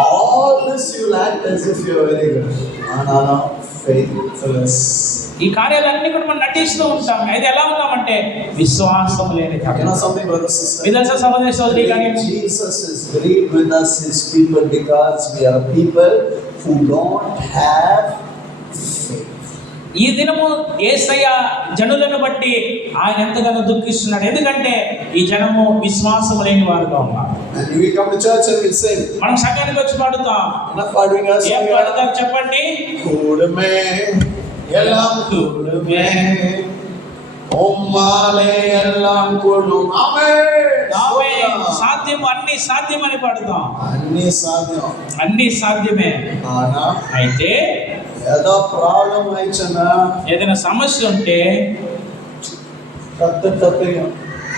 All this you act as if you are very good. No. Faithless. ఈ కార్యాలన్నీ కూడా మనం నటిస్తూ ఉంటాం. అయితే ఎలా ఉన్నామంటే విశ్వాసం లేని You know something, brother, sister? Vidarsha సహోదరి సోదరి కానీ Jesus is grieved with us, his people, because we are people who don't have faith. ఈ దినము యేసయ్య జనులను బట్టి ఆయన ఎంతగానో దుఃఖిస్తున్నాడు. ఎందుకంటే ఈ జనము విశ్వాసం లేని వారుగా ఉన్నారు. And we come to church and we sing. మనం సంఘానికి వచ్చి పాడుతాం. Enough paduvinga, ఏం పాడుతారు చెప్పండి? కూడమే ఎల్లాం కూడమే ఓమ్మాలే ఎల్లాం కూడుం. ఆమేన్. సాధ్యం, అన్ని సాధ్యమని పాడుతాం. అన్ని సాధ్యం, అన్ని సాధ్యమే. ఆనా అయితే ఏదో ప్రాబ్లం అయిచనా ఏదైనా సమస్య ఉంటే కత్తయ్య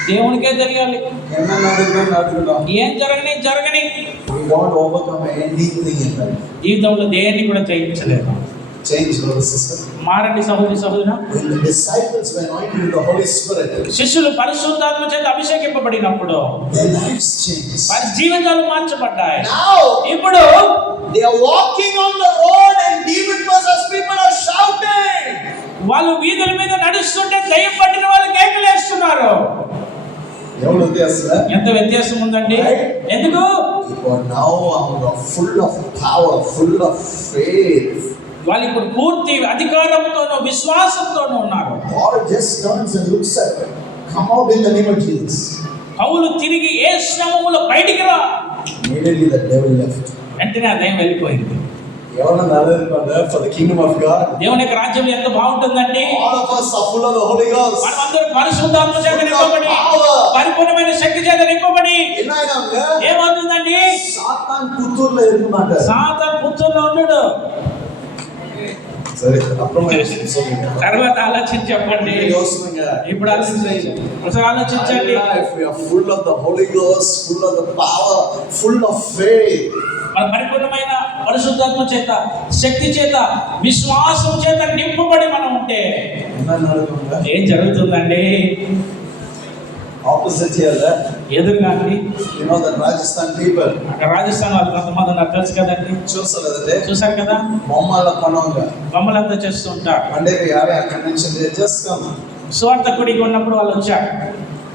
దేవునికే తెలియాలి. ఎన్న నడుగుదాం. ఏం జరగని We don't overcome anything in life. జీవితంలో దేన్ని కూడా జయించలేదు. Change, brother, sister. మారండి సహోదరి సహోదరా. When the disciples were anointed with the Holy Spirit, శిష్యులు పరిశుద్ధాత్మ చేత అభిషేకింపబడినప్పుడు their lives changed. వారి జీవితాలు మార్చబడ్డాయి. Now ఇప్పుడు they are walking on the road and demon-possessed people are shouting. వాళ్ళు వీధుల మీద నడుస్తుంటే దయ్యం పట్టిన వాళ్ళు కేకలేస్తున్నారు. ఎవరు వ్యత్యాసం? ఎంత వ్యత్యాసం ఉందండి. ఎందుకు? People now are full of power, full of faith. వాళ్ళు ఇప్పుడు పూర్తి అధికారంతోనూ విశ్వాసంతోనూ ఉన్నారు. Paul just turns and looks at them. Come out in the name of Jesus. పౌలు తిరిగి యేసు నామములో బయటికి రా. Immediately the devil left. వెంటనే ఆ దయ్యం వెళ్ళిపోయింది. ఎవరన్నా నల్లరు for the kingdom of God. దేవుని యొక్క రాజ్యం ఎంత బాగుంటుందండి. All of us are full of the Holy Ghost. మనమందరం పరిశుద్ధాత్మ చేత నింపబడి పరిపూర్ణమైన శక్తి చేత నింపబడి ఏమవుతుందండి? సాతాన్ పుత్తూరులో ఇరుకున్నాడు. సాతాన్ పుత్తూరులో ఉన్నాడు. సరే అప్పుడు తర్వాత ఆలోచించి చెప్పండి. ఇప్పుడు ఆలోచించండి. ఒకసారి ఆలోచించండి. If we are full of the Holy Ghost, full of the power, full of faith, మన పరిపూర్ణమైన పరిశుద్ధాత్మ చేత శక్తి చేత విశ్వాసం చేత నింపబడి మనం ఉంటే ఏం జరుగుతుందండి? ఆపోజిట్ హియర్ ఎదురుగా అండి. You know the Rajasthan people, అక్కడ రాజస్థాన్ వాళ్ళు కొంతమంది నాకు తెలుసు కదండి. చూసారు కదా, బొమ్మల పనంగా బొమ్మలంతా చేస్తూ ఉంటారు. అంటే యావే ఆ కన్వెన్షన్ జస్ట్ కమ్. సువార్త గుడికి ఉన్నప్పుడు వాళ్ళు వచ్చారు.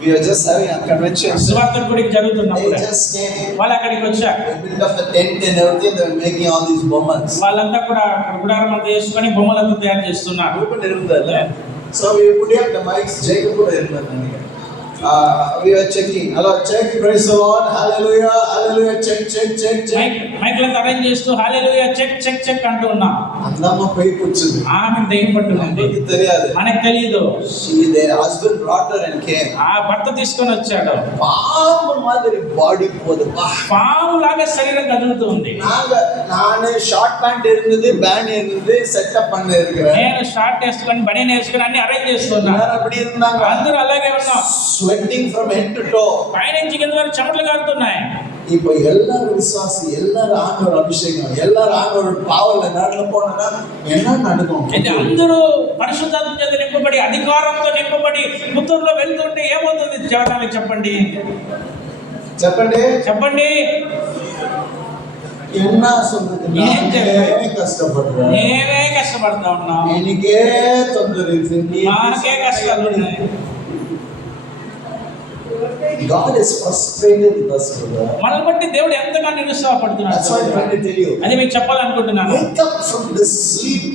We are just having a convention. సువార్త గుడికి జరుగుతున్నప్పుడు they just came. వాళ్ళు అక్కడికి వచ్చారు. They built up the tent and everything. They were making all these bommas. వాళ్ళంతా కూడా గుడారం అంతా చేసుకొని బొమ్మలంతా తయారు చేస్తున్నారు. Open irundalla. So we put up the mics. Jacob kuda irundalla. We are checking. Hello, check. Praise the Lord. Hallelujah. Hallelujah. Check. మైక్లను arrange చేస్తూ hallelujah check అంటూ ఉన్నాం. అందమ్మ పైకి వచ్చింది. ఆమె దెయ్యం పట్టుకుంది. మనకు తెలియదు. Their husband brought her and came. ఆ భర్త తీసుకొని వచ్చాడు. పాము మాదిరి బాడీ పోదు. పాము లాగా శరీరం కదులుతుంది. నానే షార్ట్ ప్యాంట్ இருந்தது, பேண்ட் இருந்தது, సెటప్ பண்ணி இருக்கிறேன். నేను షార్ట్ వేసుకొని బనీన్ వేసుకొని అన్ని అరేంజ్ చేస్తున్నా. அப்படி இருந்தாங்க. అందరూ అలాగే ఉన్నాం. Sweating from head to toe. పైనుంచి కింద వరకు చెమటలు కారుతున్నాయి. இப்போ எல்லாரும் விசுவாசி, எல்லாரும் ஆண்டவர் அபிஷேகம், எல்லாரும் ஆண்டவர் பாவல நடந்து போனா என்ன நடக்கும்? అయితే అందరూ పరిశుద్ధాత్మ చేత నింపబడి అధికారంతో నింపబడి పుత్తూరులో వెళ్తుంటే ఏమవుతుంది? జనాలకు చెప్పండి. என்ன சொல்றது? నేనే కష్టపడతా ఉన్నా. నీకే తొందర, నాకే కష్టాలు ఉన్నాయి. God is frustrated with us, brother. మనల్ని బట్టి దేవుడు ఎంతగా నిరుత్సాహపడుతున్నాడు. That's why I'm trying to tell you. అది మీకు చెప్పాలనుకుంటున్నాను. Wake up from the sleep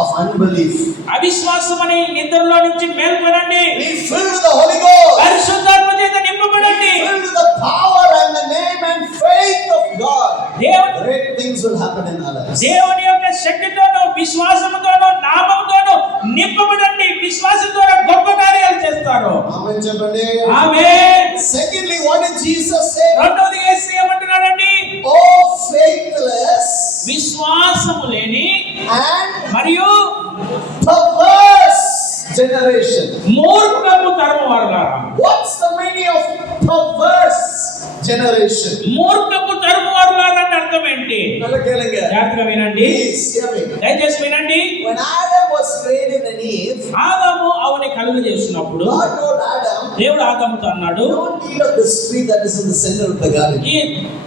of unbelief. అవిశ్వాసం అనే నిద్రలో నుంచి మేల్కొనండి. Be filled with the Holy Ghost. పరిశుద్ధాత్మ చేత నింపబడండి. Be filled with the power and the name and faith of God. Great things will happen in our lives. దేవుని యొక్క శక్తితోనూ విశ్వాసముతోనూ నామముతోనూ నింపబడండి. విశ్వాసం ద్వారా గొప్ప కార్యాలు చేస్తారు. ఆమేన్ చెప్పండి. ఆమేన్. Secondly, what did Jesus say? రెండోది యేసు ఏమంటున్నాడండి? Oh faithless, విశ్వాసము లేని and మరియు perverse generation. మూర్ఖపు తరము వారులారా. What's the meaning of perverse generation? మూర్ఖపు తరము వారులారా అంటే అర్థం ఏంటి? జాగ్రత్తగా వినండి. దయచేసి వినండి. When Adam was created in Eve, ఆదాము అవుని కలుగు చేసినప్పుడు God told Adam, దేవుడు ఆదాముతో అన్నాడు, don't eat of this tree that is in the center of the garden. ఈ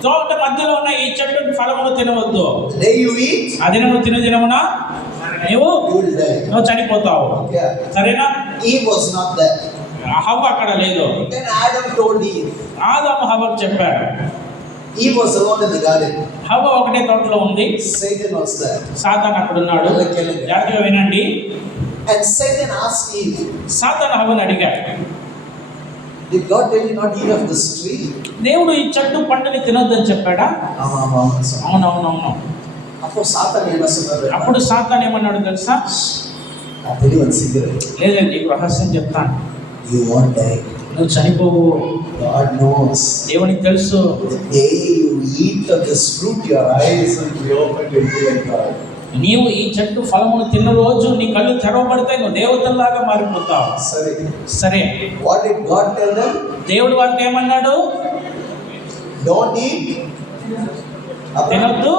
తోట మధ్యలో ఉన్న ఈ చెట్టు ఫలమును తినవద్దు. The day you eat, ఆ దినము తిను దినమున నీవు you will die. నువ్వు చనిపోతావు. Okay. సరేనా? Eve was not there. హవ్వ అక్కడ లేదు. Then Adam told Eve. ఆదాము హవ్వకు చెప్పాడు. Eve was alone in the garden. హవ్వ ఒకటే తోటలో ఉంది. Satan was there. సాతాను అక్కడ ఉన్నాడు. జాగ్రత్తగా వినండి. And Satan asked Eve, సాతాను హవ్వను అడిగాడు, did God tell you not eat of this tree? దేవుడు ఈ చెట్టు పండుని తినొద్దని చెప్పాడా? అవునవునవును. అప్పుడు సాతాను ఏమన్నా சொன்னாரு? అప్పుడు సాతాను ఏమన్నాడు తెలుసా? I tell you one secret. లేదండి, నీకు రహస్యం చెప్తాను. You won't die. నువ్వు చనిపోవు. God knows. దేవునికి తెలుసు. The day you eat of this fruit, your eyes will be opened to be like God. నీవు ఈ చెట్టు ఫలమును తిన్న రోజు నీ కళ్ళు తెరవబడతాయి, నువ్వు దేవతల్లాగా మారిపోతావు. సరే. What did God tell them? దేవుడు వారికి ఏమన్నాడు? Don't eat. తినొద్దు.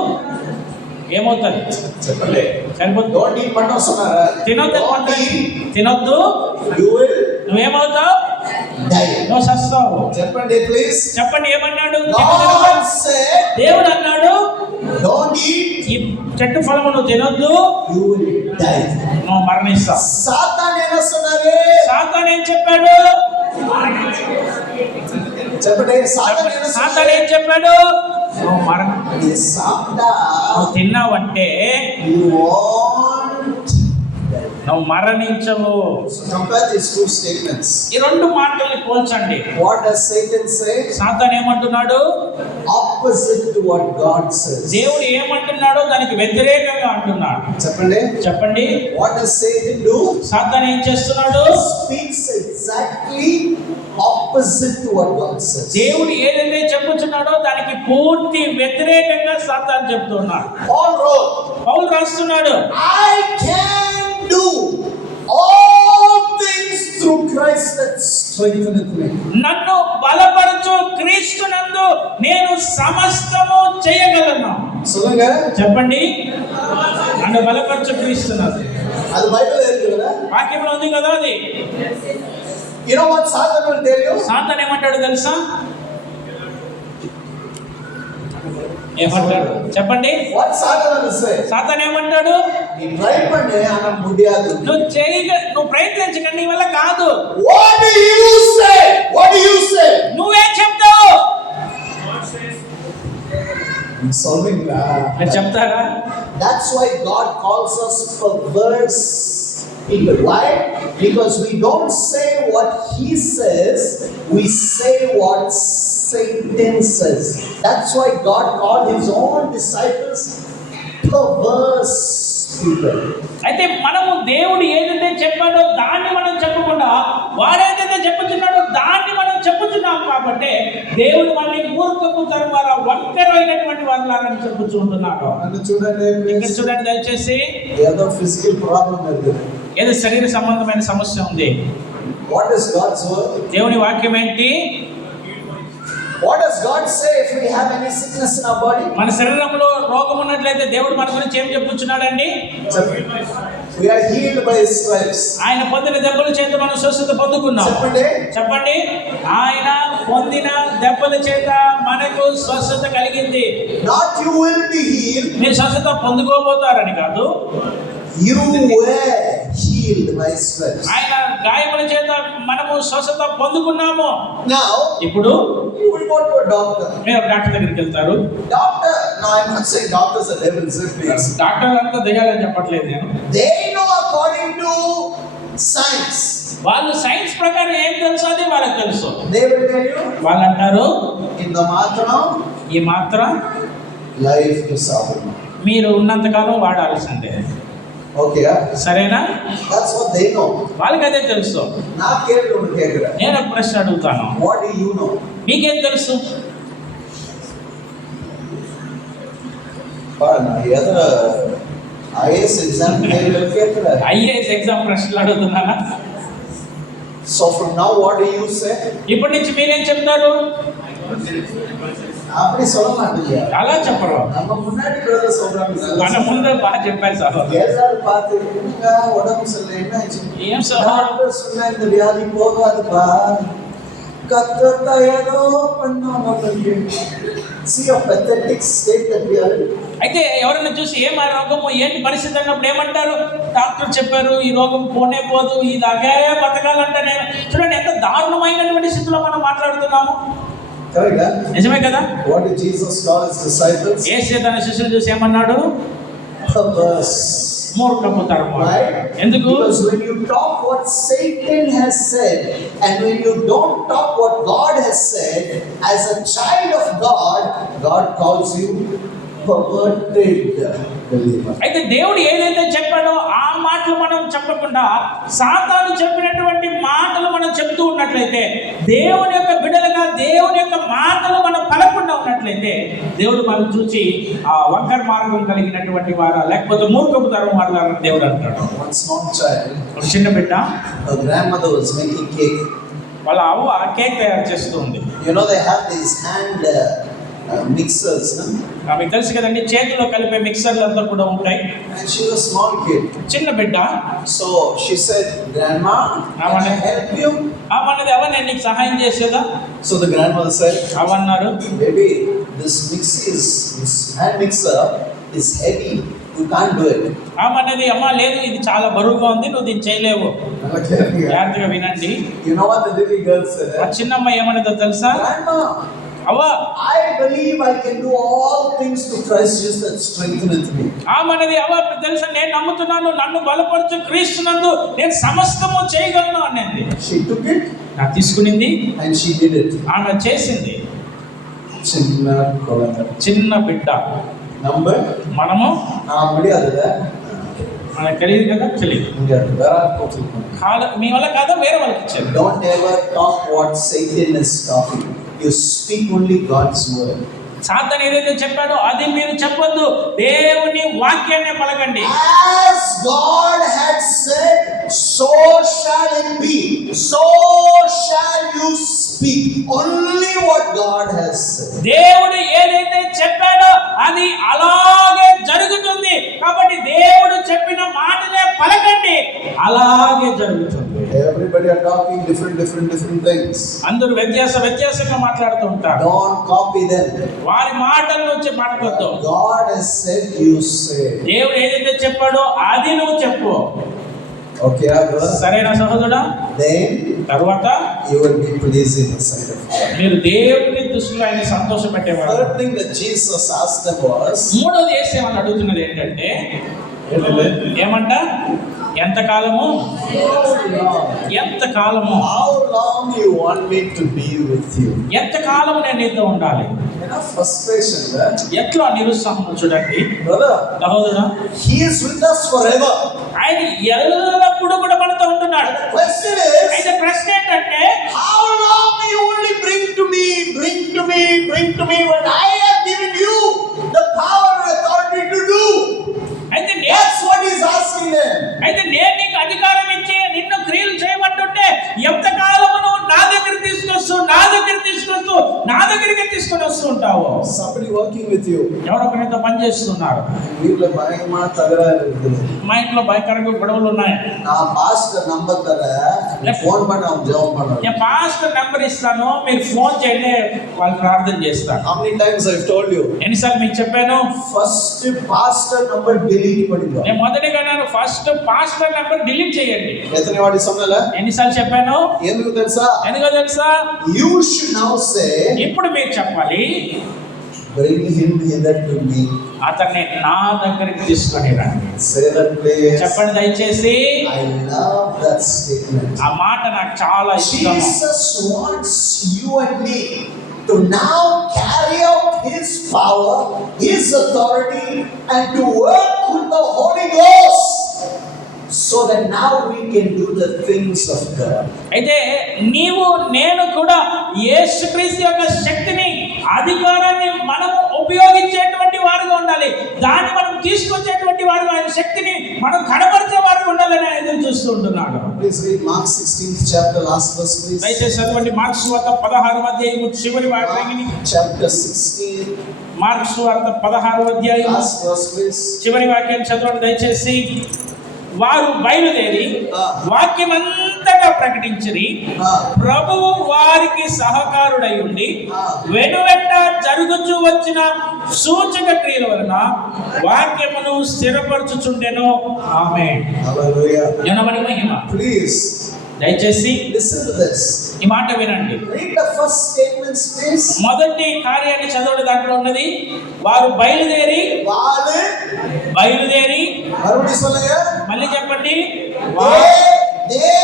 ఏమవుతుంది చెప్పండి. సరిపోతుంది. Don't eat మటన్ అన్నారా? తినొద్దు. You will. నువ్వేమవుతావు? Die. నువ్వు సస్తావు. చెప్పండి ప్లీజ్. చెప్పండి ఏమన్నాడు? God said, దేవుడు అన్నాడు, don't eat. ఈ చెట్టు ఫలము నువ్వు తినొద్దు, You will die. నువ్వు మరణిస్తావు. సాతాను ఏం చేస్తున్నాడు? సాతాను ఏం చెప్పాడు? చెప్పండి. సాతాను ఏం చెప్పాడు? నువ్వు నువ్వు తిన్నావంటే you won't. నువ్వు మరణించవు. So compare these two statements. ఈ రెండు మాటల్ని పోల్చండి. What does Satan say? సాతాను ఏమంటున్నాడు? Opposite to what God says. దేవుడు ఏమంటున్నాడో దానికి వ్యతిరేకంగా అంటున్నాడు. చెప్పండి. What does Satan do? సాతాను ఏం చేస్తున్నాడు? Speaks exactly opposite to what God says. దేవుడు ఏదైతే చెప్పుచున్నాడో దానికి పూర్తి వ్యతిరేకంగా సాతాను చెప్తున్నాడు. పౌలు రాస్తున్నాడు, I can do all things through Christ that strengtheneth me. నన్ను బలపరచు క్రీస్తునందు నేను సమస్తము చేయగలను. சொல்லுங்க. చెప్పండి. నన్ను బలపరచు క్రీస్తునందు. అది బైబిల్లో ఉంది కదా? వాక్యంలో ఉంది కదా అది. You know what Satan will tell you? సాతాను ఏమంటాడు తెలుసా? ఏమంటాడు చెప్పండి. What Satan will say? సాతాను ఏమంటాడు? నీ ట్రై பண்ணு ఆన முடியாது. నువ్వు ప్రయత్నించకండి, నీ వల్ల కాదు. What do you say? What do you say? నువ్వేం చెప్తావు? Solving మీరు చెప్తారా? That's why God calls us perverse people. Why? Because we don't say what he says, we say what Satan says. That's why God called his own disciples perverse people. అయితే మనము దేవుడు ఏదైతే చెప్పాడో దాన్ని మనం చెప్పకుండా వాడేదైతే చెప్పుచున్నాడో దాన్ని మనం చెప్పుచున్నాం కాబట్టి దేవుడు మనల్ని మూర్ఖపు తరువారా వంకరైనటువంటి వాళ్ళని చెప్పుచుంటున్నాడు. ఇక్కడ చూడండి దయచేసి. ఏదో ఫిజికల్ ప్రాబ్లం ఉంది, ఏదో శరీర సంబంధమైన సమస్య ఉంది. What is God's word? దేవుని వాక్యం ఏంటి? What does God say if we have any sickness in our body? మన శరీరంలో రోగం ఉన్నట్లయితే దేవుడు మన గురించి ఏం చెప్పుచున్నాడండి? We are healed by his stripes. ఆయన పొందిన దెబ్బల చేత మనం స్వస్థత పొందుకున్నాం. చెప్పండి. ఆయన పొందిన దెబ్బల చేత మనకు స్వస్థత కలిగింది. Not you will be healed. మీరు స్వస్థత పొందుకోబోతారని కాదు. You were healed by his stripes. ఆయన గాయముల చేత మనము స్వస్థత పొందుకున్నాము. Now, ఇప్పుడు you will go to a doctor. మీరు డాక్టర్ దగ్గరికి వెళ్తారు. Doctor, no, I'm not saying doctors are devils, please. Doctor అంతా దయ్యాలని చెప్పట్లేదు నేను. They know according to science. వాళ్ళు సైన్స్ ప్రకారం ఏం తెలుసు అది వాళ్ళకి తెలుసు. They will tell you. వాళ్ళు అంటారు, ఇంత మాత్రం ఈ మాత్రం లైఫ్ కి సాధన. మీరు ఉన్నంతకాలం వాడాల్సిందే. ఓకే, సరేనా? That's what they know. వాళ్ళకి అదే తెలుసు. నా కేకురా. నేను ఒక ప్రశ్న అడుగుతాను. What do you know? మీకేం తెలుసు? నా ఎదర ఐఏఎస్ ఎగ్జామ్ కేకురా. ఐఏఎస్ ఎగ్జామ్ ప్రశ్నలు అడుగుతున్నానా? So from now what do you say? ఇప్పటి నుంచి మీరేం చెప్తారు? அப்படி சொல்ல மாட்டீங்க. అలా చెప్పరు. நம்ம முன்னாடி பிரதர் சொல்றாங்க. మన ముందు బాగా చెప్పారు సార్. எல்லாரும் பாத்துக்கிட்டீங்க, உடம்பு சரியில்லை என்ன ஆச்சு? ఏం సార్ డాక్టర్ சொன்ன இந்த வியாதி போகாதுப்பா. கத்தத்தை ஏதோ பண்ணாம. See a pathetic state that we are in. అయితే ఎవరైనా చూసి ఏం ఆ రోగము ఏంటి పరిస్థితి అన్నప్పుడు ఏమంటారు? డాక్టర్ చెప్పారు ఈ రోగం పోనే పోదు, ఇలాగే బతకాలంట. నేను చూడండి ఎంత దారుణమైనటువంటి స్థితిలో మనం మాట్లాడుతున్నాము. Correct? నిజమే కదా? What did Jesus call his disciples? యేసు తన శిష్యులను చూసి ఏమన్నాడు? Perverse. మూర్ఖపు తరము. ఎందుకు? Because when you talk what Satan has said and when you don't talk what God has said, as a child of God, God calls you perverted believer. అయితే దేవుడు ఏదైతే చెప్పాడో ఆ మాటలు మనం చెప్పకుండా సాతాను చెప్పినటువంటి మాటలు మనం చెప్తూ ఉన్నట్లయితే, దేవుని యొక్క బిడ్డలుగా దేవుని యొక్క మాటలు మనం పలకుండా ఉన్నట్లయితే, దేవుడు మనం చూసి ఆ వంకర మార్గం కలిగినటువంటి వారా లేకపోతే మూర్ఖపు తరం వారా దేవుడు అంటాడు. One small child, ఒక చిన్న బిడ్డ, her grandmother was making cake. వాళ్ళ అవ్వ కేక్ తయారు చేస్తూ ఉంది. You know they have these hand mixers, no? మీకు తెలుసు కదండి, చేతిలో కలిపే మిక్సర్లు అంతా కూడా ఉంటాయి. And she was a small kid. చిన్న బిడ్డ. So she said, "Grandma, can I help you?" అవన్నది అవ నేను నీకు సహాయం చేసేదా? So the grandmother said, అవన్నారు, "Baby, this hand mixer is heavy. You can't do it." అవన్నది అమ్మ లేదు, ఇది చాలా బరువుగా ఉంది, నువ్వు దీన్ని చేయలేవు. జాగ్రత్తగా వినండి. You know what the little girl said? ఆ చిన్నమ్మ ఏమన్నదో తెలుసా? "Grandma, అవ్వ, I believe I can do all things through Christ Jesus that strengtheneth me." ఆమెనది అవ్వ తెలుసా, నేను నమ్ముతున్నాను, నన్ను బలపరచు క్రీస్తునందు నేను సమస్తము చేయగలను అన్నది. She took it నాకు తీసుకునింది and she did it. ఆమె చేసింది. చిన్న బిడ్డ. నంబర్ మనము முடியாதுல, మనకు తెలియదు కదా, తెలియదు. మీ వల్ల కాదా, వేరే వాళ్ళకి ఇచ్చారు. Don't ever talk what Satan is talking. You speak only God's word. సాతాను ఏదైతే చెప్పాడో అది మీరు చెప్పొద్దు, దేవుని వాక్యాన్ని పలకండి. As God had said, so shall it be. So shall you speak only what God has said. దేవుడు ఏదైతే చెప్పాడో అది అలాగే జరుగుతుంది. కాబట్టి దేవుడు చెప్పిన మాటలే పలకండి, అలాగే జరుగుతుంది. Everybody are talking different things. అందరూ వ్యత్యాసంగా మాట్లాడుతూ ఉంటారు. Don't copy them. వారి మాటల నుంచి మాట్లాడొద్దు. God has said, you say. దేవుడు ఏదైతే చెప్పాడో అది నువ్వు చెప్పు. Okay, brother. సరేనా సహోదరుడా? Then తర్వాత you will be pleasing the sight of God. మీరు దేవుని దృష్టిలో ఆయన సంతోషపెట్టేవారు. Third thing that Jesus asked them was, మూడోది యేసేమని అడుగుతున్నది ఏంటంటే, ఏమంట? ఎంతకాలము? ఎంతకాలము? how long you want me to be with you? ఎంతకాలము నేను నీతో ఉండాలి? Frustration, right? ఎట్లా నిరుత్సాహం చూడండి Brother, సహోదరుడా, he is with us forever. ఆయన ఎల్లప్పుడూ కూడా మనతో ఉంటున్నాడు. Question అయితే is, ప్రశ్న ఏంటంటే, how long you only bring to me when I have given you the power and authority to do? అయితే That's what he's asking them. అయితే నేను నీకు అధికారం ఇచ్చి నిన్ను క్రియలు చేయమంటుంటే ఎంతకాలము నువ్వు నా దగ్గరికి తీసుకొని వస్తూ ఉంటావు. Somebody working with you. ఎవరో ఒకరితో పని చేస్తున్నారు. வீட்ல பயங்கரமா தகராறு இருக்குது. మా ఇంట్లో భయంకరంగా గొడవలు ఉన్నాయి. நான் பாஸ்டர் நம்பர் தரேன், ஃபோன் பண்ணி அவங்க ஜெபம் பண்ணுவாங்க. నేను పాస్టర్ నెంబర్ ఇస్తాను, మీరు ఫోన్ చేయండి, వాళ్ళు ప్రార్థన చేస్తారు. How many times I've told you? ఎన్నిసార్లు మీకు చెప్పాను? First pastor number delete பண்ணிடுங்க. నేను మొదటిగా ఫస్ట్ పాస్టర్ నెంబర్ డిలీట్ చేయండి. எத்தனை வாட்டி சொன்னல? ఎన్నిసార్లు చెప్పాను? ఎందుకు తెలుసా? ఎందుకో తెలుసా? You should now say, ఇప్పుడు మీరు చెప్పాలి, bring him hither to me. అతన్ని నా దగ్గరికి తీసుకొని రండి. Say that please. చెప్పండి దయచేసి. I love that statement. ఆ మాట నాకు చాలా ఇష్టం. Jesus wants you and me to now carry out his power, his authority, and to work with the Holy Ghost, so that now we can do the things of God. అయితే నీవు నేను కూడా యేసుక్రీస్తు యొక్క శక్తిని, అధికారాన్ని మనం ఉపయోగించేటువంటి వారుగా ఉండాలి. దాన్ని మనం తీసుకొచ్చేటువంటి వారు, ఆయన శక్తిని మనం కనబరిచే వారుగా ఉండాలని ఆయన ఎదురు చూస్తూ ఉంటున్నాడు. Please read Mark 16th chapter, last verse please. దయచేసి చదవండి మార్కు సువార్త 16వ అధ్యాయం చివరి వాక్యాన్ని. Chapter 16, మార్కు సువార్త 16వ అధ్యాయం last verse please. చివరి వాక్యాన్ని చదవండి దయచేసి. వారు బయలుదేరి వాక్యమంతటా ఇట్లా ప్రకటించిరి, ప్రభువు వారికి సహకారుడై ఉండి వెనువెంట జరుగుచూ వచ్చిన సూచక క్రియల వలన వాక్యమును స్థిరపరచుచుండెను. ఆమేన్. Hallelujah. జనమని మహిమ. Please దయచేసి listen to this. ఈ మాట వినండి. Read the first statements, please. మొదటి కార్యాన్ని చదవడం దాంట్లో ఉన్నది, వారు బయలుదేరి మறுபடி சொல்லுங்க. మళ్ళీ చెప్పండి. They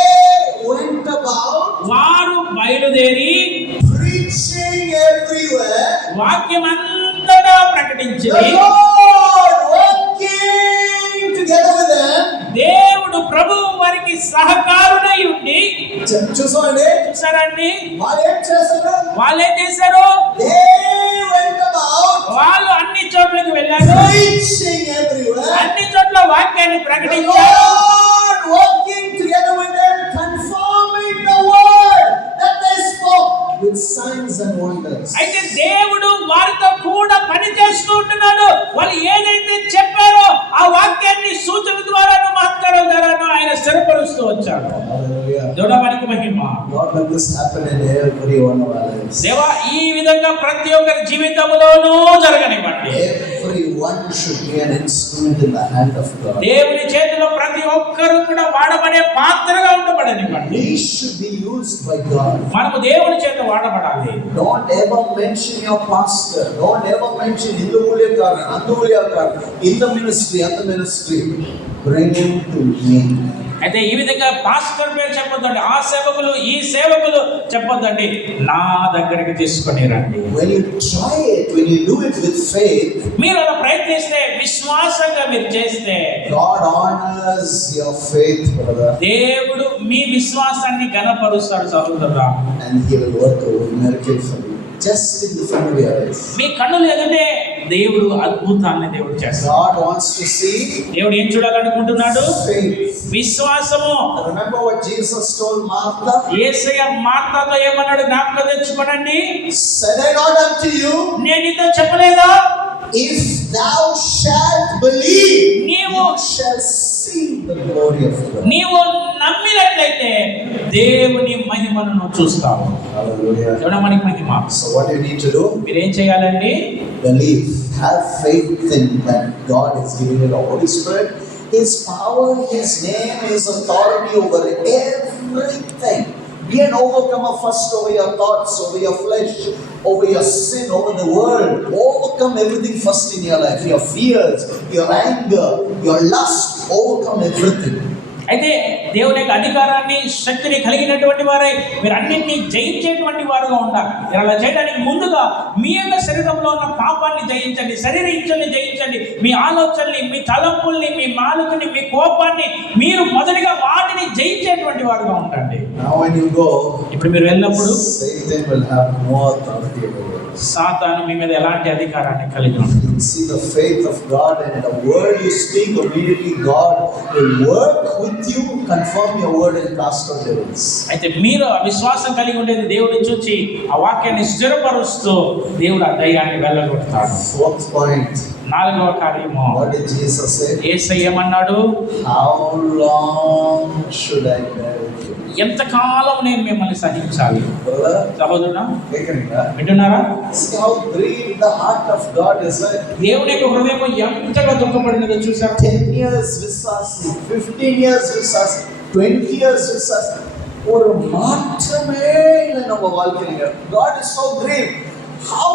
went about వారు బయలుదేరి preaching everywhere. వాక్యమంతటా ప్రకటించింది. The Lord working together with them. దేవుడు ప్రభువు వారికి సహకారుడై ఉండి, చూసారండి వాళ్ళు ఏం చేశారు? వాళ్ళేం చేశారు? They went about వాళ్ళు అన్ని చోట్లకి వెళ్ళారు, preaching everywhere. అన్ని చోట్ల వాక్యాన్ని The ప్రకటించారు. Lord working together with them, confirming the word that they spoke with signs and wonders. అయితే దేవుడు వారితో కూడా పని చేస్తూ ఉంటున్నాడు. వాళ్ళు ఏదైతే చెప్పారో ఆ వాక్యాన్ని సూచన ద్వారాను మహత్కారం ద్వారాను ఆయన స్థిరపరుస్తూ వచ్చాడు. Hallelujah. దేవునికి మహిమ. God, let this happen in every one of our lives. దేవా, ఈ విధంగా ప్రతి ఒక్కరి జీవితంలోనూ జరగనివ్వండి. Everyone should be an instrument in the hand of God. దేవుని చేతిలో ప్రతి ఒక్కరు కూడా వాడబడే పాత్రగా ఉండబడనివ్వండి. We should be used by God. మనము దేవుని చేత వాడబడాలి. Don't ever mention your pastor. Don't ever mention Hindu Muliyakaran, Andu Muliyakaran, in the ministry, at the ministry. Bring him to me. అయితే ఈ విధంగా పాస్టర్ పేరు చెప్పొద్దండి, ఆ సేవకులు ఈ సేవకులు చెప్పొద్దండి, నా దగ్గరికి తీసుకొని రండి. When you try it, when you do it with faith, మీరు అలా ప్రయత్నిస్తే, విశ్వాసంగా మీరు చేస్తే, God honors your faith, brother, దేవుడు మీ విశ్వాసాన్ని ఘనపరుస్తాడు సహోదరుడా. and he will work a miracle for you just in the front of your eyes. మీ కన్నులు ఎదుటే దేవుడు అద్భుతాన్ని దేవుడు చేస్తాడు. God wants to see దేవుడు ఏం చూడాలనుకుంటున్నాడు? faith. విశ్వాసము. Remember what Jesus told Martha? యేసయ్య మార్తాతో ఏమన్నాడు? జ్ఞాపకం తెచ్చుకోనండి. Said I not unto you, నేను నీతో చెప్పలేదా? if thou shalt believe, నీవు you shall see the glory of God. నీవు నమ్మినట్లయితే దేవుని మహిమను నువ్వు చూస్తావు. Hallelujah. దేవుని మనకి మహిమ. So what you need to do? మీరేం చేయాలండి? Believe. Have faith in that God is giving you the Holy Spirit. His power, His name, His authority over everything. Be an overcomer first over your thoughts, over your flesh, over your sin, over the world. Overcome everything first in your life. Your fears, your anger, your lust. Overcome everything. అయితే దేవుని యొక్క అధికారాన్ని శక్తిని కలిగినటువంటి వారై మీరు అన్నింటినీ జయించేటువంటి వారుగా ఉండాలి. మీరు అలా చేయడానికి ముందుగా మీ యొక్క శరీరంలో ఉన్న పాపాన్ని జయించండి, శరీర ఇచ్చల్ని జయించండి, మీ ఆలోచనల్ని, మీ తలంపుల్ని, మీ నాలుకని, మీ కోపాన్ని మీరు మొదటిగా వాటిని జయించేటువంటి వారుగా ఉండండి. Now when you go, ఇప్పుడు మీరు వెళ్ళినప్పుడు Satan will have no authority over you. సాతాను మీ మీద ఎలాంటి అధికారాన్ని కలిగి ఉంటుంది. See the faith of God, and the word you speak, immediately God will work with you, confirm your word and cast out devils. అయితే మీరు ఆ విశ్వాసం కలిగి ఉండేది దేవుడిని చూచి ఆ వాక్యాన్ని స్థిరపరుస్తూ దేవుడు ఆ దయ్యాన్ని వెళ్ళగొడతాడు. Fourth point. నాలుగవ కార్యము, What did Jesus say? యేసయ్య ఏమన్నాడు? How long should I bear with you? ఎంతకాలం నేను మిమ్మల్ని సహించాలి? Brother, సహోదరుడా, Kekanina, వింటున్నారా? see how grieved the heart of God is. దేవుని యొక్క హృదయం ఎంతగా దుఃఖపడినదో చూసారా? 10 years visasi, 15 years visasi, 20 years visasi. ஒரு மாற்றமே இல்லை நம்ம வாழ்க்கையில. God is so grieved. How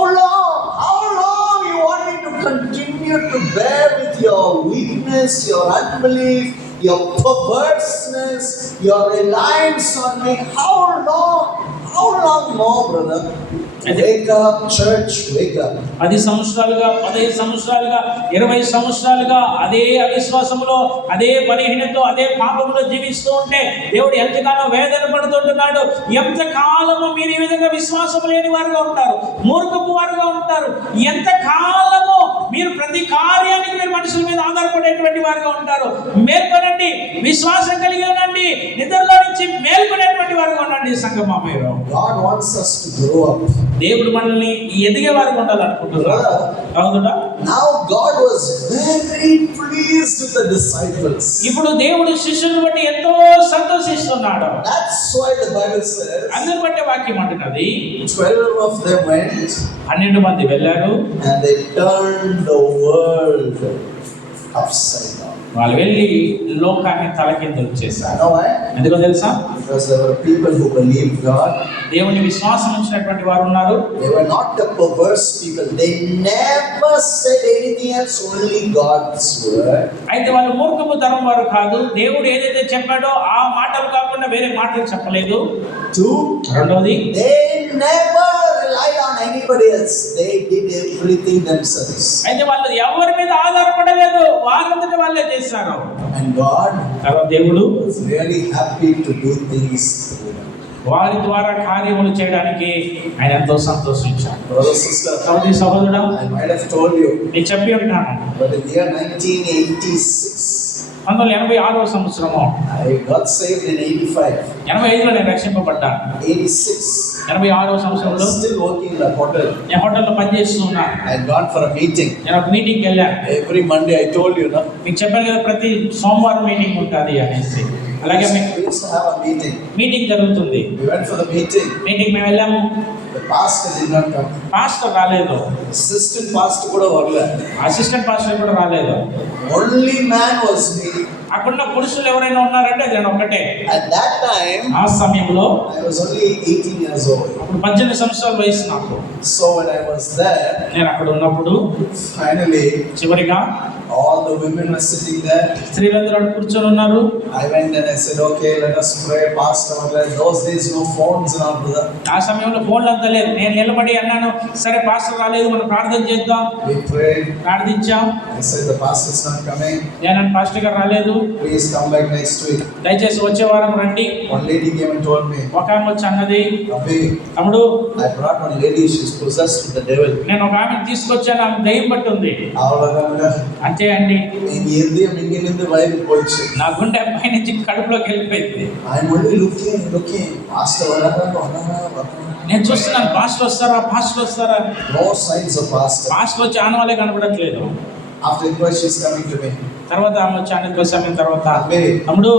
long you want me to continue to bear with your weakness, your unbelief, your perverseness, your reliance on me? How long more, brother? Wake up, church, wake up. 10 సంవత్సరాలుగా, 15 సంవత్సరాలుగా, 20 సంవత్సరాలుగా అదే అవిశ్వాసములో, అదే బలహీనతో, అదే పాపములో జీవిస్తూ ఉంటే దేవుడు ఎంతగానో వేదన పడుతుంటున్నాడు. ఎంతకాలము మీరు ఈ విధంగా విశ్వాసం లేని వారుగా ఉంటారు, మూర్ఖపు వారుగా ఉంటారు? ఎంతకాలము మీరు ప్రతి కార్యానికి మీరు మనుషుల మీద మీద ఆధారపడేటువంటి వారుగా ఉంటారు. మేల్కొనండి, విశ్వాసం కలిగి ఉండండి, నిద్రలో నుంచి మేల్కొనేటువంటి వారుగా ఉండండి. సంగమా మీరు God wants us to grow up. దేవుడు మనల్ని ఎదిగే వారికి ఉండాలనుకుంటున్నారు. అవునా? Now God was very pleased with the disciples. ఇప్పుడు దేవుడు శిష్యులను బట్టి ఎంతో సంతోషిస్తున్నాడు. That's why the Bible says అందరి బట్టి వాక్యం అంటున్నది, 12 of them went 12 మంది వెళ్ళారు, and they turned the world upside down. వాళ్ళు వెళ్ళి లోకాన్ని తలకిందులు చేశారు. You know why? ఎందుకో తెలుసా? Because there were people who believed God. దేవుని విశ్వాసం ఉంచినటువంటి వారు ఉన్నారు. They were not the perverse people. They never said anything else, only God's word. అయితే వాళ్ళు మూర్ఖపు తరం వారు కాదు. దేవుడు ఏదైతే చెప్పాడో ఆ మాటలు కాకుండా వేరే మాటలు చెప్పలేదు. 2, రెండవది, they never relied on anybody else. They did everything themselves. అయితే వాళ్ళు ఎవరి మీద ఆధారపడలేదు, వాళ్ళంతట వాళ్ళే చేశారు. And God తర్వాత దేవుడు was really happy to do things through them. వారి ద్వారా కార్యములు చేయడానికి ఆయన ఎంతో సంతోషించాడు. Brother, sister, సోదరి సహోదరుడా, I might have told you, నేను చెప్పి ఉంటాను, but in the year 1986, 1986వ సంవత్సరము I got saved in 85. 85లో నేను రక్షింపబడ్డాను. 86, 86వ I సంవత్సరంలో was still working in a hotel. నేను హోటల్లో పనిచేస్తూ ఉన్నాను. I had gone for a meeting. నేను ఒక మీటింగ్కి వెళ్ళాను. Every Monday I told you, no? మీకు చెప్పాను కదా, ప్రతి సోమవారం మీటింగ్ ఉంటుంది అనేసి. అలాగే We used to have a meeting. Meeting జరుగుతుంది. We went for the meeting. Meeting మేము వెళ్ళాము. The pastor did not come. Pastor రాలేదు, Assistant pastor kuda varala. Assistant pastor కూడా రాలేదు. Only man was me. అక్కడున్న పురుషులు ఎవరైనా ఉన్నారంటే అది నేను ఒక్కటే. At that time, ఆ సమయంలో I was only 18 years old. అప్పుడు 18 సంవత్సరాల వయసు నాకు. So when I was there, నేను అక్కడ ఉన్నప్పుడు finally, చివరిగా all the women were sitting there. స్త్రీలందరూ అక్కడ కూర్చొని ఉన్నారు. I went and I said, okay, let us pray, pastor. In those days, no phones and all, brother. ఆ సమయంలో ఫోన్లు అంతా లేదు. నేను నిలబడి అన్నాను, సరే పాస్టర్ రాలేదు, మనం ప్రార్థన చేద్దాం. We prayed. ప్రార్థించాం. I said, the pastor's not coming. నేను పాస్టర్ గారు రాలేదు, Please come back next week. దయచేసి వచ్చే వారం రండి. One lady came and told me, ఒక ఆమె వచ్చి అన్నది, Abhi, తమ్ముడు, I brought one lady, she's possessed with the devil. నేను ఒక ఆమెను తీసుకొచ్చాను, ఆమె దయ్యం పట్టి ఉంది. అవలగంగా అంతే అండి, నేను ఏది మింగినింది వైపు పోయిచ్చు. నా గుండె పై నుంచి కడుపులోకి వెళ్ళిపోయింది. I'm only looking, pastor వరారా. నేను చూస్తున్నాను, పాస్టర్ వస్తారా. No signs of pastor. Pastor వచ్చి ఆనవాలే కనబడట్లేదు. After inquest, she's coming to me. తర్వాత ఆమె వచ్చి ఆనంద సమయం తర్వాత, Abhi, తమ్ముడు,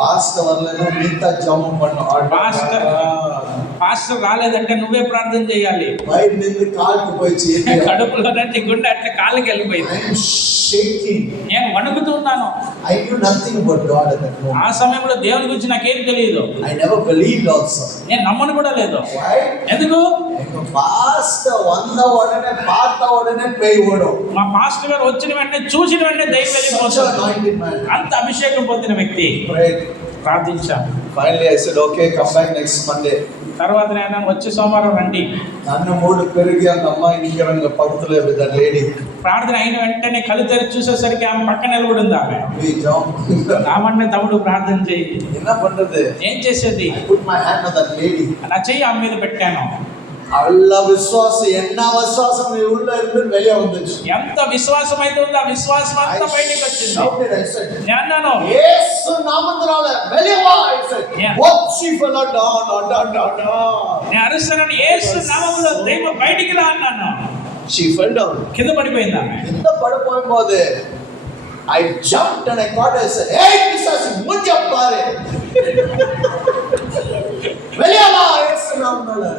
pastor వరలేనో మిగతా జాము పన్ను. పాస్టర్ రాలేదంటే నువ్వే ప్రార్థన చేయాలి. బయట నుండి కాలుకు పోయి కడుపులో నుంచి గుండె అట్లా కాళ్ళకి వెళ్ళిపోయింది. I'm shaking. నేను వణుకుతున్నాను. I knew nothing about God at that moment. ఆ సమయంలో దేవుని గురించి నాకేం తెలియదు. I never believed also. నేను నమ్మను కూడా లేదు. Why? ఎందుకు? pastor వంద ఒడనే పాత ఒడనే పేయి ఓడు. మా పాస్టర్ గారు వచ్చిన వెంటనే చూసిన వెంటనే దయ్యం వెళ్ళిపోతాడు. అంత అభిషేకం పొందిన వ్యక్తి. ప్రార్థించాను. Finally I said, okay, come back next Monday. తర్వాత నేను వచ్చే సోమవారం రండి. నన్ను మూడు పెరిగి అంత అమ్మాయి నికరంగా పడుతులేదు that lady. ప్రార్థన అయిన వెంటనే కళ్ళు తెరిచి చూసేసరికి ఆమె పక్కన నిలబడి ఉంది. ఆమె ఆమె తమ్ముడు ప్రార్థన చేయి. என்ன பண்றது? ఏం చేసేది? I put my hand on that lady. నా చెయ్యి ఆమె మీద పెట్టాను. అల్ల విశ్వాసం ఎన్న విశ్వాసం మీ ఊళ్ళో ఇருந்து வெளிய வந்துச்சு. ఎంత విశ్వాసం అయితే ఉందో ఆ విశ్వాసం అంతా బయటికి వచ్చింది. నేను అన్నాను, యేసు నామములో வெளிய వా. I said, what she fell down. నేను అరుస్తున్నాను, యేసు నామములో దయ్యం బయటికి రా అన్నాను. She fell down. కింద పడిపోయింది ఆమె. కింద పడిపోయిపోతే I jumped and I caught her. I said, hey పిశాచి ముంజ పారే. வெளிய వా యేసు నామములో.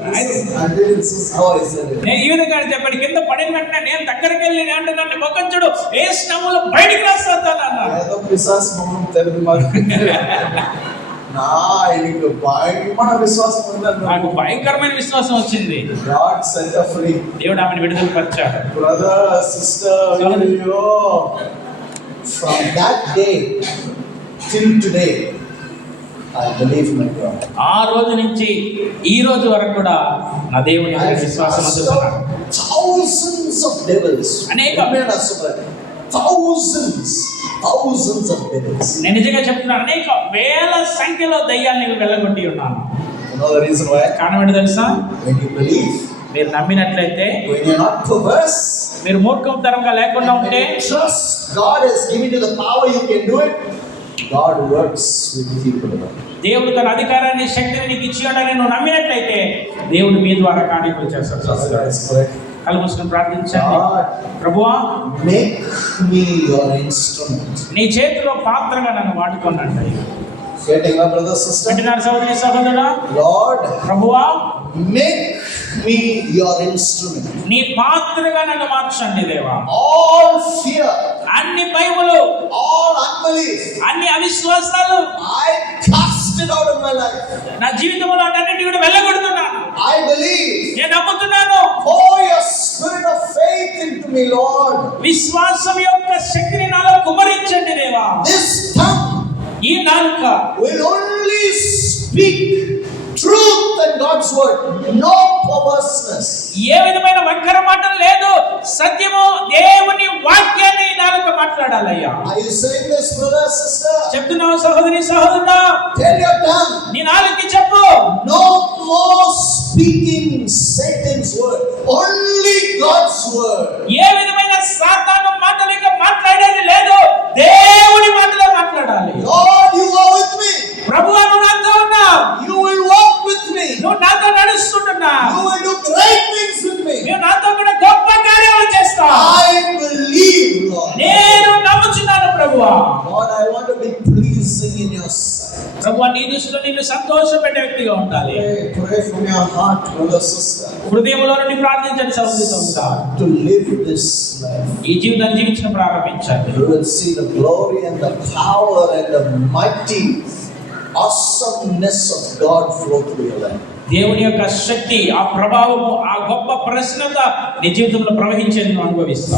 This is how I said it. నేను ఈ విధంగా చెప్పాను. కింద పడిన వెంటనే నేను దగ్గరికి వెళ్ళి నేను అంటున్నాను, ముఖం చూడు, యేసు నామములో బయటికి రా సాతాను అన్నాను. ఏదో పిశాచి మొహం తెరది మాకు. నాకు భయంకరమైన విశ్వాసం ఉందన్న. నాకు భయంకరమైన విశ్వాసం వచ్చింది. God set her free. దేవుడు ఆమెను విడుదల పరిచాడు. Brother, sister, yo, from that day till today, I believe my God. ఆ రోజు నుంచి ఈ రోజు వరకు కూడా నా దేవుని మీద విశ్వాసం ఉంచుతున్నాను. Thousands of devils. Thousands of devils. నేను నిజంగా చెప్తున్నాను, అనేక వేల సంఖ్యలో దయ్యాన్ని వెళ్ళగొట్టి ఉన్నాను. You know the reason why? కారణం ఏంటో తెలుసా? When you believe, మీరు నమ్మినట్లయితే, when you're not perverse, మీరు మూర్ఖం తరంగా లేకుండా ఉంటే, trust God has given you the power, you can do it. God works with you, brother. దేవుడు తన అధికారాన్ని శక్తిని నీకు ఇచ్చాడని నువ్వు నమ్మినట్లయితే దేవుడు మీ ద్వారా కార్యములు చేస్తాడు. కళ్ళు మూసుకొని ప్రార్థించండి. ప్రభువా, make me your instrument. నీ చేతిలో పాత్రగా నన్ను వాడుకోనండి. Getting up, brother, sister. వింటున్నారు సహోదరి సహోదరుడా? Lord, ప్రభువా, make me your instrument. నీ పాత్రగా నన్ను మార్చండి దేవా. All fear, అన్ని భయములు, all unbelief, అన్ని అవిశ్వాసాలు I cast it out of my life. నా జీవితంలో అన్నిటి కూడా వెళ్ళగొడుతున్నాను. I believe. నేను నమ్ముతున్నాను. Pour your spirit of faith into me, Lord. విశ్వాసం యొక్క శక్తిని నాలో కుమ్మరించండి దేవా. This tongue ఈ నాలుక will only speak truth and God's word, no perverseness. ఏ విధమైన వంకర మాటలు లేదు, సత్యము దేవుని వాక్యాన్ని ఈ నాలుక మాట్లాడాలయ్యా. Are you saying this, brother, sister? చెప్తున్నావు సహోదరి సహోదరుడా? Tell your tongue, నీ నాలుకకి చెప్పు, no more speaking Satan's word, only God's word. ఏ విధమైన సాతాను మాటలు ఇక మాట్లాడేది లేదు, దేవుని మాటలే మాట్లాడాలి. Lord, you are with me. ప్రభువా, నువ్వు నాతో ఉన్నావు. You will walk with me. నువ్వు నాతో నడుస్తుంటున్నావు. You will do great things with me. నువ్వు నాతో కూడా గొప్ప కార్యాలు చేస్తావు. I believe, Lord. నేను నమ్ముచున్నాను ప్రభువా. Lord, I want to be pleasing in your sight. ప్రభువా, నీ దృష్టిలో నిన్ను సంతోషపెట్టే వ్యక్తిగా ఉండాలి. Pray from your heart, brother, sister, హృదయంలో నుండి ప్రార్థించండి సహోదరి సహోదరుడా. to live this life. ఈ జీవితాన్ని జీవించడం ప్రారంభించండి. You will see the glory and the power and the mighty awesomeness of God flow through your life. దేవుని యొక్క శక్తి, ఆ ప్రభావము, ఆ గొప్ప ప్రసన్నత నీ జీవితంలో ప్రవహించేందుకు అనుభవిస్తావు.